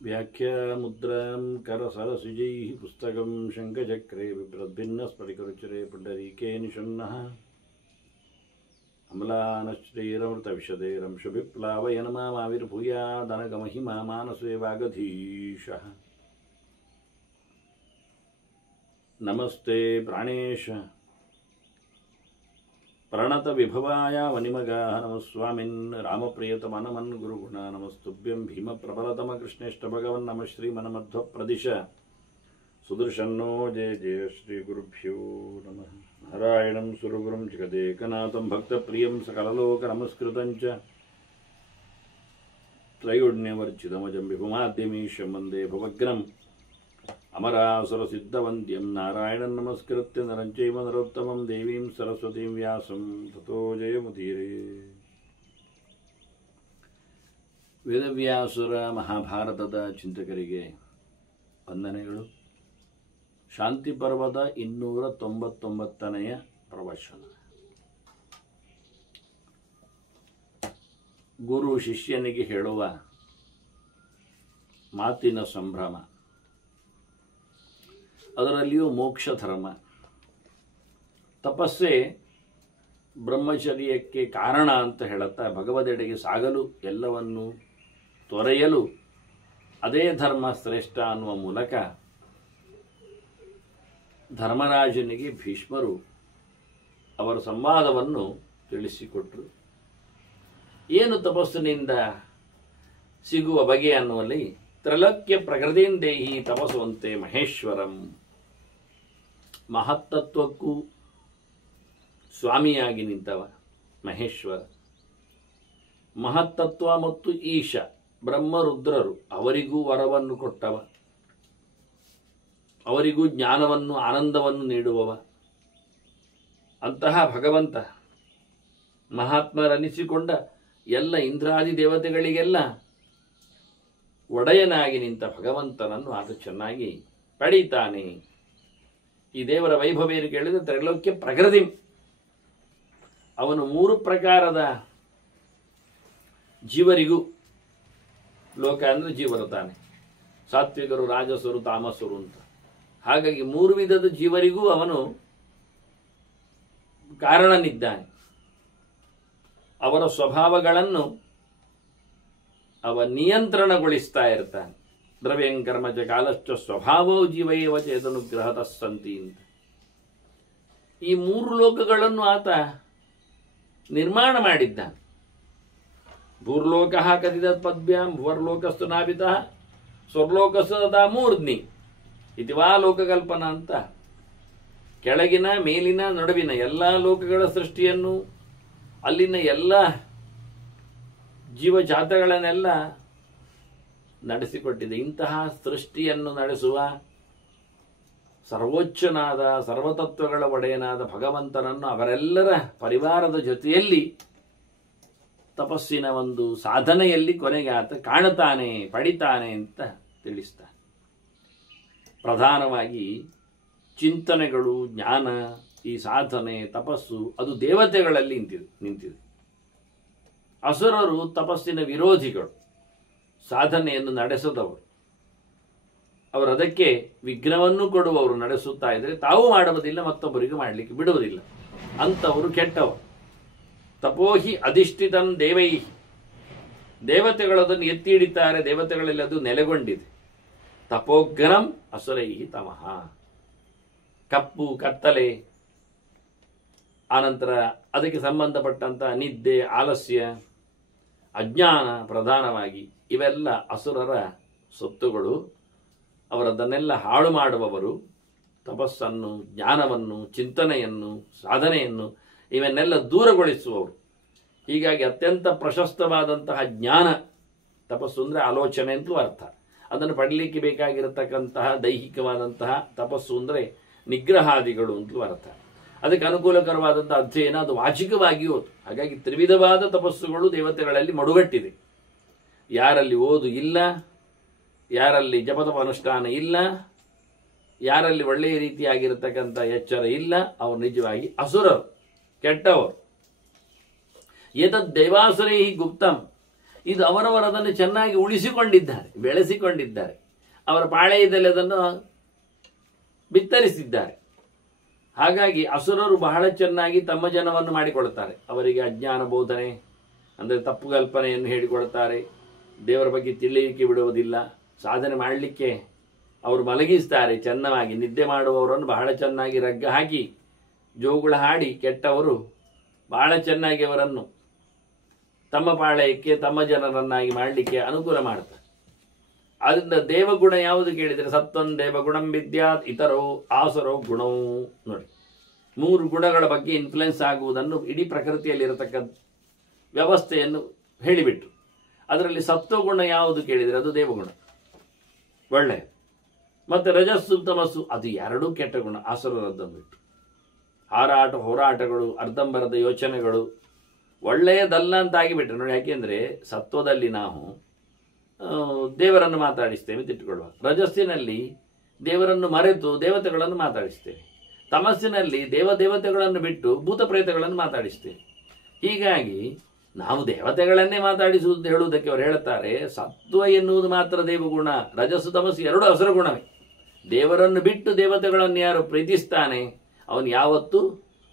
व्याख्यामुद्रां करसरसिजैः पुस्तकं शङ्खचक्रे बिभ्रद्भिन्नस्फटिकरुचिरे पुण्डरीके निषण्णः अम्लानश्रीरमृतविशदेरंशुभिप्लावयनमाविर्भूयादनगमहिमा मानसे वागधीशः नमस्ते प्राणेश प्रणतविभवाय वनिमगाः नमस्वामिन् रामप्रियतमनमन् गुरुगुणा नमस्तुभ्यं भीमप्रबलतमकृष्णेष्टभगवन् नमः श्रीमन्मध्वप्रदिश सुदर्शन्नो जय जय श्रीगुरुभ्यो नमः। नारायणं सुरगुरुं जगदेकनाथं भक्तप्रियं सकललोकनमस्कृतं च त्रैगुण्यवर्जितमजं विभुमाद्यमीशं वन्दे भवग्रम् अमरासुरसिद्धवन्द्यं नारायणं नमस्कृत्य नरं चैव नरोत्तमं देवीं सरस्वतीं व्यासं ततो जयमुदीरे। ವೇದವ್ಯಾಸುರ ಮಹಾಭಾರತದ ಚಿಂತಕರಿಗೆ ವಂದನೆಗಳು. ಶಾಂತಿ ಪರ್ವದ 299ನೆಯ ಪ್ರವಚನ. ಗುರು ಶಿಷ್ಯನಿಗೆ ಹೇಳುವ ಮಾತಿನ ಸಂಭ್ರಮ, ಅದರಲ್ಲಿಯೂ ಮೋಕ್ಷ ಧರ್ಮ. ತಪಸ್ಸೇ ಬ್ರಹ್ಮಚರ್ಯಕ್ಕೆ ಕಾರಣ ಅಂತ ಹೇಳುತ್ತಾ ಭಗವದೆಡೆಗೆ ಸಾಗಲು, ಎಲ್ಲವನ್ನು ತೊರೆಯಲು ಅದೇ ಧರ್ಮ ಶ್ರೇಷ್ಠ ಅನ್ನುವ ಮೂಲಕ ಧರ್ಮರಾಜನಿಗೆ ಭೀಷ್ಮರು ಅವರ ಸಂವಾದವನ್ನು ತಿಳಿಸಿಕೊಟ್ಟರು. ಏನು ತಪಸ್ಸಿನಿಂದ ಸಿಗುವ ಬಗೆ ಅನ್ನುವಲ್ಲಿ ತ್ರೈಲೋಕ್ಯ ಪ್ರಕೃತಿಯಿಂದೇಹಿ ತಪಸ್ಸುವಂತೆ ಮಹೇಶ್ವರಂ, ಮಹತ್ತತ್ವಕ್ಕೂ ಸ್ವಾಮಿಯಾಗಿ ನಿಂತವ ಮಹೇಶ್ವರ. ಮಹತ್ತತ್ವ ಮತ್ತು ಈಶ ಬ್ರಹ್ಮರುದ್ರರು, ಅವರಿಗೂ ವರವನ್ನು ಕೊಟ್ಟವ, ಅವರಿಗೂ ಜ್ಞಾನವನ್ನು ಆನಂದವನ್ನು ನೀಡುವವ. ಅಂತಹ ಭಗವಂತ ಮಹಾತ್ಮರನಿಸಿಕೊಂಡ ಎಲ್ಲ ಇಂದ್ರಾದಿ ದೇವತೆಗಳಿಗೆಲ್ಲ ಒಡೆಯನಾಗಿ ನಿಂತ ಭಗವಂತನನ್ನು ಆತ ಚೆನ್ನಾಗಿ ಪಡೀತಾನೆ. ಈ ದೇವರ ವೈಭವ ಏನು ಕೇಳಿದರೆ ತ್ರೈಲೋಕ್ಯ ಪ್ರಕೃತಿ. ಅವನು 3 ಪ್ರಕಾರದ ಜೀವರಿಗೂ, ಲೋಕ ಅಂದರೆ ಜೀವರು ತಾನೆ, ಸಾತ್ವಿಕರು, ರಾಜಸರು, ತಾಮಸರು ಅಂತ. ಹಾಗಾಗಿ 3 ವಿಧದ ಜೀವರಿಗೂ ಅವನು ಕಾರಣನಿದ್ದಾನೆ. ಅವರ ಸ್ವಭಾವಗಳನ್ನು ಅವ ನಿಯಂತ್ರಣಗೊಳಿಸ್ತಾ ಇರ್ತಾನೆ. ದ್ರವ್ಯಂಕರ್ಮಚ ಕಾಲಶ್ಚ ಸ್ವಭಾವೋ ಜೀವಯೇವ ಚೇತನುಗ್ರಹತಃ ಸಂತಿ ಅಂತ. ಈ 3 ಲೋಕಗಳನ್ನು ಆತ ನಿರ್ಮಾಣ ಮಾಡಿದ್ದಾನೆ. ಭೂರ್ಲೋಕ ಕಥಿತತ್ ಪದ್ಭ್ಯಾಂ ಭುವರ್ಲೋಕಸ್ತು ನಾಭಿತಃ ಸ್ವರ್ಲೋಕಸ್ತು ತಥಾ ಮೂರ್ಧ್ನಿ ಇತಿವಾ ಲೋಕಕಲ್ಪನಾ ಅಂತ ಕೆಳಗಿನ, ಮೇಲಿನ, ನಡುವಿನ ಎಲ್ಲ ಲೋಕಗಳ ಸೃಷ್ಟಿಯನ್ನು, ಅಲ್ಲಿನ ಎಲ್ಲ ಜೀವಜಾತಗಳನ್ನೆಲ್ಲ ನಡೆಸಿಕೊಟ್ಟಿದೆ. ಇಂತಹ ಸೃಷ್ಟಿಯನ್ನು ನಡೆಸುವ ಸರ್ವೋಚ್ಚನಾದ ಸರ್ವತತ್ವಗಳ ಒಡೆಯನಾದ ಭಗವಂತನನ್ನು ಅವರೆಲ್ಲರ ಪರಿವಾರದ ಜೊತೆಯಲ್ಲಿ ತಪಸ್ಸಿನ ಒಂದು ಸಾಧನೆಯಲ್ಲಿ ಕೊನೆಗೆ ಆತ ಕಾಣುತ್ತಾನೆ, ಪಡಿತಾನೆ ಅಂತ ತಿಳಿಸ್ತಾನೆ. ಪ್ರಧಾನವಾಗಿ ಚಿಂತನೆಗಳು, ಜ್ಞಾನ, ಈ ಸಾಧನೆ, ತಪಸ್ಸು ಅದು ದೇವತೆಗಳಲ್ಲಿ ನಿಂತಿದೆ. ಅಸುರರು ತಪಸ್ಸಿನ ವಿರೋಧಿಗಳು, ಸಾಧನೆಯನ್ನು ನಡೆಸದವರು. ಅವರು ಅದಕ್ಕೆ ವಿಘ್ನವನ್ನು ಕೊಡುವವರು. ನಡೆಸುತ್ತಾ ಇದ್ರೆ ತಾವು ಮಾಡುವುದಿಲ್ಲ, ಮತ್ತೊಬ್ಬರಿಗೆ ಮಾಡಲಿಕ್ಕೆ ಬಿಡುವುದಿಲ್ಲ. ಅಂಥವರು ಕೆಟ್ಟವರು. ತಪೋಹಿ ಅಧಿಷ್ಠಿತಂ ದೇವೈ, ದೇವತೆಗಳದನ್ನು ಎತ್ತಿ ಹಿಡಿತಾರೆ, ದೇವತೆಗಳಲ್ಲಿ ಅದು ನೆಲೆಗೊಂಡಿದೆ. ತಪೋಗ್ರಂ ಅಸುರೈ ತಮಃ, ಕಪ್ಪು ಕತ್ತಲೆ, ಆನಂತರ ಅದಕ್ಕೆ ಸಂಬಂಧಪಟ್ಟಂತಹ ನಿದ್ದೆ, ಆಲಸ್ಯ, ಅಜ್ಞಾನ ಪ್ರಧಾನವಾಗಿ ಇವೆಲ್ಲ ಅಸುರರ ಸೊತ್ತುಗಳು. ಅವರದನ್ನೆಲ್ಲ ಹಾಳು ಮಾಡುವವರು. ತಪಸ್ಸನ್ನು, ಜ್ಞಾನವನ್ನು, ಚಿಂತನೆಯನ್ನು, ಸಾಧನೆಯನ್ನು ಇವನ್ನೆಲ್ಲ ದೂರಗೊಳಿಸುವವರು. ಹೀಗಾಗಿ ಅತ್ಯಂತ ಪ್ರಶಸ್ತವಾದಂತಹ ಜ್ಞಾನ, ತಪಸ್ಸು ಅಂದರೆ ಆಲೋಚನೆ ಅಂತಲೂ ಅರ್ಥ. ಅದನ್ನು ಪಡಲಿಕ್ಕೆ ಬೇಕಾಗಿರತಕ್ಕಂತಹ ದೈಹಿಕವಾದಂತಹ ತಪಸ್ಸು ಅಂದರೆ ನಿಗ್ರಹಾದಿಗಳು ಅಂತಲೂ ಅರ್ಥ. ಅದಕ್ಕೆ ಅನುಕೂಲಕರವಾದಂಥ ಅಧ್ಯಯನ ಅದು ವಾಚಿಕವಾಗಿಯೂ. ಹಾಗಾಗಿ ತ್ರಿವಿಧವಾದ ತಪಸ್ಸುಗಳು ದೇವತೆಗಳಲ್ಲಿ ಮಡುಗಟ್ಟಿದೆ. ಯಾರಲ್ಲಿ ಓದು ಇಲ್ಲ, ಯಾರಲ್ಲಿ ಜಪತಪ ಅನುಷ್ಠಾನ ಇಲ್ಲ, ಯಾರಲ್ಲಿ ಒಳ್ಳೆಯ ರೀತಿಯಾಗಿರತಕ್ಕಂಥ ಎಚ್ಚರ ಇಲ್ಲ, ಅವರು ನಿಜವಾಗಿ ಅಸುರರು, ಕೆಟ್ಟವರು. ಏತದ್ ದೇವಾಸುರೈ ಗುಪ್ತಂ, ಇದು ಅವರವರದನ್ನು ಚೆನ್ನಾಗಿ ಉಳಿಸಿಕೊಂಡಿದ್ದಾರೆ, ಬೆಳೆಸಿಕೊಂಡಿದ್ದಾರೆ. ಅವರ ಪಾಳೆಯದಲ್ಲಿ ಅದನ್ನು ಬಿತ್ತರಿಸಿದ್ದಾರೆ. ಹಾಗಾಗಿ ಅಸುರರು ಬಹಳ ಚೆನ್ನಾಗಿ ತಮ್ಮ ಜನವನ್ನು ಮಾಡಿಕೊಳ್ತಾರೆ. ಅವರಿಗೆ ಅಜ್ಞಾನ ಬೋಧನೆ ಅಂದರೆ ತಪ್ಪು ಕಲ್ಪನೆಯನ್ನು ಹೇಳಿಕೊಡ್ತಾರೆ. ದೇವರ ಬಗ್ಗೆ ತಿಳಿಯಲಿಕ್ಕೆ ಬಿಡುವುದಿಲ್ಲ. ಸಾಧನೆ ಮಾಡಲಿಕ್ಕೆ ಅವರು ಮಲಗಿಸ್ತಾರೆ. ಚೆನ್ನಾಗಿ ನಿದ್ದೆ ಮಾಡುವವರನ್ನು ಬಹಳ ಚೆನ್ನಾಗಿ ರಗ್ಗ ಹಾಕಿ ಜೋಗುಳ ಹಾಡಿ ಕೆಟ್ಟವರು ಬಹಳ ಚೆನ್ನಾಗಿ ಅವರನ್ನು ತಮ್ಮ ಪಾಳಯಕ್ಕೆ ತಮ್ಮ ಜನರನ್ನಾಗಿ ಮಾಡಲಿಕ್ಕೆ ಅನುಕೂಲ ಮಾಡ್ತಾರೆ. ಆದ್ದರಿಂದ ದೇವಗುಣ ಯಾವುದು ಕೇಳಿದರೆ ಸತ್ವಂ ದೇವಗುಣಂ ವಿದ್ಯಾತ್ ಇತರೋ ಆಸುರೋ ಗುಣವು. ನೋಡಿ, 3 ಗುಣಗಳ ಬಗ್ಗೆ ಇನ್ಫ್ಲುಯೆನ್ಸ್ ಆಗುವುದನ್ನು ಇಡೀ ಪ್ರಕೃತಿಯಲ್ಲಿರತಕ್ಕ ವ್ಯವಸ್ಥೆಯನ್ನು ಹೇಳಿಬಿಟ್ರು. ಅದರಲ್ಲಿ ಸತ್ವಗುಣ ಯಾವುದು ಕೇಳಿದರೆ ಅದು ದೇವಗುಣ, ಒಳ್ಳೆಯ. ಮತ್ತು ರಜಸ್ಸು ತಮಸ್ಸು ಅದು 2 ಕೆಟ್ಟ ಗುಣ, ಆಸುರರದ್ದನ್ನು ಬಿಟ್ಟು. ಹೋರಾಟಗಳು, ಅರ್ಧಂಬರದ ಯೋಚನೆಗಳು ಒಳ್ಳೆಯದಲ್ಲ ಅಂತ ಆಗಿಬಿಟ್ರೆ ನೋಡಿ. ಯಾಕೆಂದರೆ ಸತ್ವದಲ್ಲಿ ನಾವು ದೇವರನ್ನು ಮಾತಾಡಿಸ್ತೇವೆ ತಿಟ್ಟುಕೊಳ್ಳುವ, ರಜಸ್ಸಿನಲ್ಲಿ ದೇವರನ್ನು ಮರೆತು ದೇವತೆಗಳನ್ನು ಮಾತಾಡಿಸ್ತೇವೆ, ತಮಸ್ಸಿನಲ್ಲಿ ದೇವತೆಗಳನ್ನು ಬಿಟ್ಟು ಭೂತ ಪ್ರೇತಗಳನ್ನು ಮಾತಾಡಿಸ್ತೇವೆ. ಹೀಗಾಗಿ ನಾವು ದೇವತೆಗಳನ್ನೇ ಮಾತಾಡಿಸುವುದು ಹೇಳುವುದಕ್ಕೆ ಅವರು ಹೇಳುತ್ತಾರೆ, ಸತ್ವ ಎನ್ನುವುದು ಮಾತ್ರ ದೇವಗುಣ, ರಜಸ್ಸು ತಮಸ್ಸು 2 ಅಸುರ ಗುಣವೇ. ದೇವರನ್ನು ಬಿಟ್ಟು ದೇವತೆಗಳನ್ನು ಯಾರು ಪ್ರೀತಿಸ್ತಾನೆ ಅವನು ಯಾವತ್ತೂ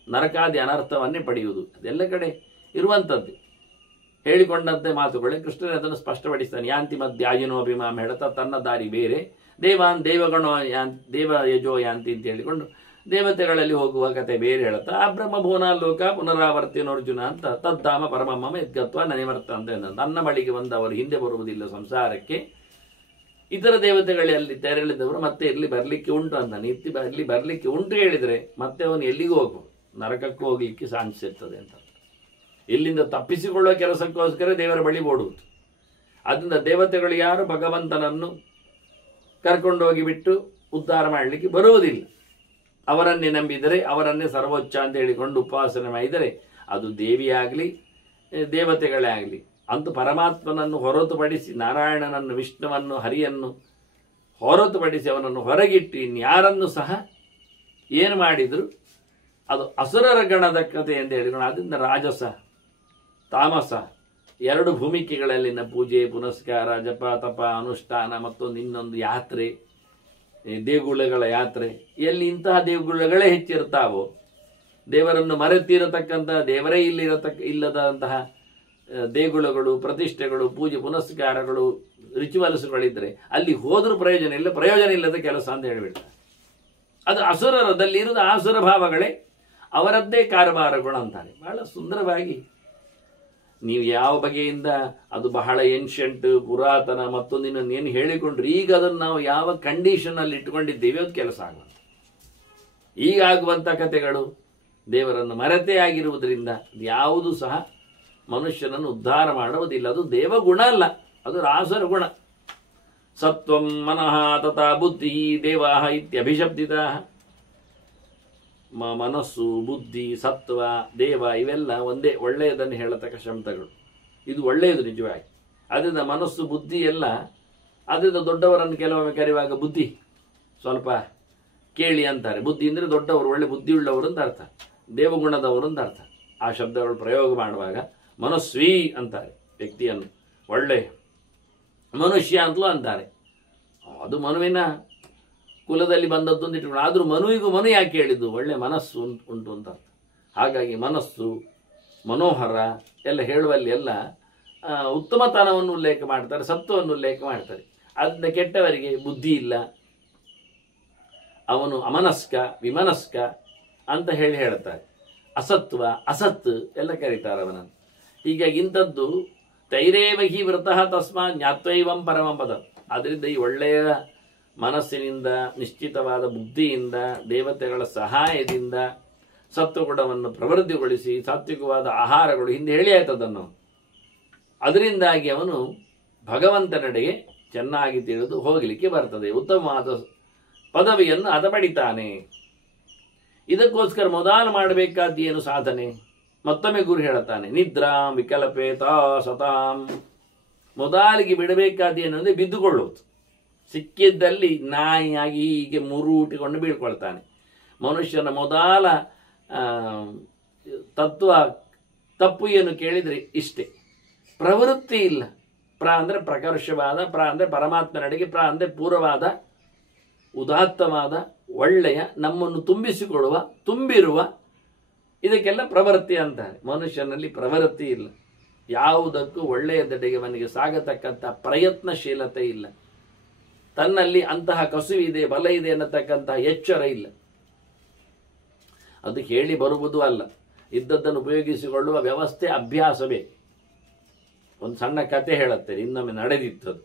ನರಕಾದಿ ಅನರ್ಥವನ್ನೇ ಪಡೆಯುವುದು. ಅದೆಲ್ಲ ಕಡೆ ಇರುವಂಥದ್ದು, ಹೇಳಿಕೊಂಡಂತೆ ಮಾತುಗಳೇ. ಕೃಷ್ಣನೇ ಅದನ್ನು ಸ್ಪಷ್ಟಪಡಿಸ್ತಾನೆ. ಯಾಂತಿ ಮಧ್ಯಾಜಿನೋ ಅಭಿಮಾಮ ಹೇಳ್ತಾ ತನ್ನ ದಾರಿ ಬೇರೆ, ದೇವಾನ್ ದೇವಗಣೋ ದೇವ ಯಜೋ ಯಾಂತಿ ಅಂತ ಹೇಳಿಕೊಂಡು ದೇವತೆಗಳಲ್ಲಿ ಹೋಗುವ ಕತೆ ಬೇರೆ ಹೇಳುತ್ತಾ ಆ ಬ್ರಹ್ಮಭುವನ ಲೋಕ ಪುನರಾವರ್ತಿನೋರ್ಜುನ ಅಂತ ತದ್ದಾಮ ಪರಮಮ್ಮ ಎದ್ಗತ್ವ ನನಿವರ್ತ ಅಂತ ನನ್ನ ಬಳಿಗೆ ಬಂದವರು ಹಿಂದೆ ಬರುವುದಿಲ್ಲ ಸಂಸಾರಕ್ಕೆ. ಇತರ ದೇವತೆಗಳಲ್ಲಿ ತೆರಳಿದವರು ಮತ್ತೆ ಇಲ್ಲಿ ಬರಲಿಕ್ಕೆ ಉಂಟು ಅಂತ ಇಲ್ಲಿ ಬರಲಿಕ್ಕೆ ಉಂಟು ಹೇಳಿದರೆ ಮತ್ತೆ ಅವನು ಎಲ್ಲಿಗೂ ಹೋಗ್ಬೋದು, ನರಕಕ್ಕೂ ಹೋಗ್ಲಿಕ್ಕೆ ಚಾನ್ಸ್ ಇರ್ತದೆ ಅಂತ. ಇಲ್ಲಿಂದ ತಪ್ಪಿಸಿಕೊಳ್ಳುವ ಕೆಲಸಕ್ಕೋಸ್ಕರ ದೇವರ ಬಳಿ ಓಡುವುದು. ಆದ್ದರಿಂದ ದೇವತೆಗಳು ಯಾರು ಭಗವಂತನನ್ನು ಕರ್ಕೊಂಡೋಗಿ ಬಿಟ್ಟು ಉದ್ಧಾರ ಮಾಡಲಿಕ್ಕೆ ಬರುವುದಿಲ್ಲ. ಅವರನ್ನೇ ನಂಬಿದರೆ, ಅವರನ್ನೇ ಸರ್ವೋಚ್ಚ ಅಂತ ಹೇಳಿಕೊಂಡು ಉಪಾಸನೆ ಮಾಡಿದರೆ ಅದು ದೇವಿಯಾಗಲಿ ದೇವತೆಗಳೇ ಆಗಲಿ ಅಂತೂ ಪರಮಾತ್ಮನನ್ನು ಹೊರತುಪಡಿಸಿ, ನಾರಾಯಣನನ್ನು ವಿಷ್ಣುವನ್ನು ಹರಿಯನ್ನು ಹೊರತುಪಡಿಸಿ ಅವನನ್ನು ಹೊರಗಿಟ್ಟು ಇನ್ಯಾರನ್ನು ಸಹ ಏನು ಮಾಡಿದ್ರು ಅದು ಅಸುರರ ಗಣದ ಕಥೆ ಎಂದು ಹೇಳಿಕೊಂಡು. ಅದರಿಂದ ರಾಜಸ ತಾಮಸ 2 ಭೂಮಿಕೆಗಳಲ್ಲಿನ ಪೂಜೆ ಪುನಸ್ಕಾರ ಜಪ ತಪ ಅನುಷ್ಠಾನ ಮತ್ತೊಂದು ಇನ್ನೊಂದು ಯಾತ್ರೆ, ದೇಗುಲಗಳ ಯಾತ್ರೆ, ಎಲ್ಲಿ ಇಂತಹ ದೇಗುಲಗಳೇ ಹೆಚ್ಚಿರ್ತಾವೋ, ದೇವರನ್ನು ಮರೆತಿರತಕ್ಕಂಥ ದೇವರೇ ಇಲ್ಲದಂತಹ ದೇಗುಲಗಳು, ಪ್ರತಿಷ್ಠೆಗಳು, ಪೂಜೆ ಪುನಸ್ಕಾರಗಳು, ರಿಚುವಲ್ಸ್ಗಳಿದ್ರೆ ಅಲ್ಲಿ ಹೋದ್ರೂ ಪ್ರಯೋಜನ ಇಲ್ಲದ ಕೆಲಸ ಅಂತ ಹೇಳಿಬಿಡ್ತಾರೆ. ಅದು ಅಸುರರದಲ್ಲಿ ಇರುವುದು ಆಸುರ ಭಾವಗಳೇ, ಅವರದ್ದೇ ಕಾರವಾರ ಗುಣ ಅಂತಾನೆ. ಬಹಳ ಸುಂದರವಾಗಿ ನೀವು ಯಾವ ಬಗೆಯಿಂದ ಅದು ಬಹಳ ಏನ್ಷಂಟ್ ಪುರಾತನ ಮತ್ತೊಂದಿನ ಏನು ಹೇಳಿಕೊಂಡ್ರೆ ಈಗ ಅದನ್ನು ನಾವು ಯಾವ ಕಂಡೀಷನಲ್ಲಿ ಇಟ್ಕೊಂಡಿದ್ದೀವಿ ಅದು ಕೆಲಸ ಆಗುವಂಥ. ಈಗ ಆಗುವಂಥ ಕಥೆಗಳು ದೇವರನ್ನು ಮರೆತೇ ಆಗಿರುವುದರಿಂದ ಯಾವುದು ಸಹ ಮನುಷ್ಯನನ್ನು ಉದ್ಧಾರ ಮಾಡುವುದಿಲ್ಲ. ಅದು ದೇವಗುಣ ಅಲ್ಲ, ಅದು ರಾಸುರ ಗುಣ. ಸತ್ವಂ ಮನಃ ತಥಾ ಬುದ್ಧಿ ದೇವಾಹ ಇತ್ಯಭಿಶಬ್ದಿತಾ. ಮನಸ್ಸು, ಬುದ್ಧಿ, ಸತ್ವ, ದೇವ ಇವೆಲ್ಲ ಒಂದೇ, ಒಳ್ಳೆಯದನ್ನು ಹೇಳತಕ್ಕ ಶಬ್ದಗಳು. ಇದು ಒಳ್ಳೆಯದು ನಿಜವಾಗಿ. ಅದರಿಂದ ಮನಸ್ಸು ಬುದ್ಧಿ ಎಲ್ಲ, ಅದರಿಂದ ದೊಡ್ಡವರನ್ನು ಕೆಲವೊಮ್ಮೆ ಕರೆಯುವಾಗ ಬುದ್ಧಿ ಸ್ವಲ್ಪ ಕೇಳಿ ಅಂತಾರೆ. ಬುದ್ಧಿ ಅಂದರೆ ದೊಡ್ಡವರು, ಒಳ್ಳೆ ಬುದ್ಧಿಯುಳ್ಳವರು ಅಂತ ಅರ್ಥ, ದೇವಗುಣದವರು ಅಂತ ಅರ್ಥ. ಆ ಶಬ್ದಗಳು ಪ್ರಯೋಗ ಮಾಡುವಾಗ ಮನಸ್ವಿ ಅಂತಾರೆ ವ್ಯಕ್ತಿಯನ್ನು, ಒಳ್ಳೆ ಮನುಷ್ಯ ಅಂತಲೂ ಅಂತಾರೆ. ಅದು ಮನುವಿನ ಕುಲದಲ್ಲಿ ಬಂದದ್ದು ಅಂತ ಇಟ್ಕೊಂಡು, ಆದರೂ ಮನುವಿಗೂ ಮನು ಯಾಕೆ ಹೇಳಿದ್ದು, ಒಳ್ಳೆ ಮನಸ್ಸು ಉಂಟು ಅಂತ ಅರ್ಥ. ಹಾಗಾಗಿ ಮನಸ್ಸು, ಮನೋಹರ ಎಲ್ಲ ಹೇಳುವಲ್ಲಿ ಎಲ್ಲ ಉತ್ತಮತನವನ್ನು ಉಲ್ಲೇಖ ಮಾಡ್ತಾರೆ, ಸತ್ವವನ್ನು ಉಲ್ಲೇಖ ಮಾಡ್ತಾರೆ. ಅದರಿಂದ ಕೆಟ್ಟವರಿಗೆ ಬುದ್ಧಿ ಇಲ್ಲ, ಅವನು ಅಮನಸ್ಕ ವಿಮನಸ್ಕ ಅಂತ ಹೇಳುತ್ತಾರೆ. ಅಸತ್ವ ಅಸತ್ ಎಲ್ಲ ಕರೀತಾರೆ ಅವನನ್ನು. ಹೀಗಾಗಿ ಇಂಥದ್ದು ತೈರೇವಹಿ ವೃತಃ ತಸ್ಮಾ ಜ್ಞಾತ್ವೈವಂ ಪರಮಂ ಪದ. ಅದರಿಂದ ಈ ಒಳ್ಳೆಯ ಮನಸ್ಸಿನಿಂದ, ನಿಶ್ಚಿತವಾದ ಬುದ್ಧಿಯಿಂದ, ದೇವತೆಗಳ ಸಹಾಯದಿಂದ ಸತ್ವಗುಣವನ್ನು ಪ್ರವೃದ್ಧಿಗೊಳಿಸಿ ಸಾತ್ವಿಕವಾದ ಆಹಾರಗಳು ಹಿಂದೆ ಹೇಳಿ ಆಯ್ತದನ್ನು. ಅದರಿಂದಾಗಿ ಅವನು ಭಗವಂತನೆಡೆಗೆ ಚೆನ್ನಾಗಿ ತಿಳಿದು ಹೋಗಲಿಕ್ಕೆ ಬರ್ತದೆ, ಉತ್ತಮವಾದ ಪದವಿಯನ್ನು ಅದ ಪಡಿತಾನೆ. ಇದಕ್ಕೋಸ್ಕರ ಮೊದಲು ಮಾಡಬೇಕಾದ ಏನು ಸಾಧನೆ, ಮತ್ತೊಮ್ಮೆ ಗುರು ಹೇಳುತ್ತಾನೆ, ನಿದ್ರಾಂ ವಿಕಲ್ಪೇತಾ ಸತಾಂ. ಮೊದಲಿಗೆ ಬಿಡಬೇಕಾದ ಏನು ಅಂದರೆ ಬಿದ್ದುಕೊಳ್ಳುವುದು. ಸಿಕ್ಕಿದ್ದಲ್ಲಿ ನಾಯಿಯಾಗಿ ಹೀಗೆ ಮುರುಟಿಕೊಂಡು ಬೀಳ್ಕೊಳ್ತಾನೆ. ಮನುಷ್ಯನ ಮೊದಲ ತತ್ವ ತಪ್ಪು ಏನು ಕೇಳಿದರೆ ಇಷ್ಟೇ, ಪ್ರವೃತ್ತಿ ಇಲ್ಲ, ಪ್ರ ಅಂದರೆ ಪ್ರಕರ್ಷವಾದ, ಪ್ರ ಅಂದರೆ ಪರಮಾತ್ಮನಡೆಗೆ, ಪ್ರ ಅಂದರೆ ಪೂರ್ವವಾದ, ಉದಾತ್ತವಾದ, ಒಳ್ಳೆಯ, ನಮ್ಮನ್ನು ತುಂಬಿಸಿಕೊಳ್ಳುವ, ತುಂಬಿರುವ, ಇದಕ್ಕೆಲ್ಲ ಪ್ರವೃತ್ತಿ ಅಂತಾರೆ. ಮನುಷ್ಯನಲ್ಲಿ ಪ್ರವೃತ್ತಿ ಇಲ್ಲ, ಯಾವುದಕ್ಕೂ ಒಳ್ಳೆಯದೆಡೆಗೆ ಅವನಿಗೆ ಸಾಗತಕ್ಕಂಥ ಪ್ರಯತ್ನಶೀಲತೆ ಇಲ್ಲ, ತನ್ನಲ್ಲಿ ಅಂತಹ ಕಸುವಿದೆ, ಬಲ ಇದೆ ಅನ್ನತಕ್ಕಂತಹ ಎಚ್ಚರ ಇಲ್ಲ. ಅದು ಹೇಳಿ ಬರುವುದು ಅಲ್ಲ, ಇದ್ದದ್ದನ್ನು ಉಪಯೋಗಿಸಿಕೊಳ್ಳುವ ವ್ಯವಸ್ಥೆ, ಅಭ್ಯಾಸವೇ. ಒಂದು ಸಣ್ಣ ಕತೆ ಹೇಳುತ್ತೇನೆ, ಇನ್ನೊಮ್ಮೆ ನಡೆದಿತ್ತದು.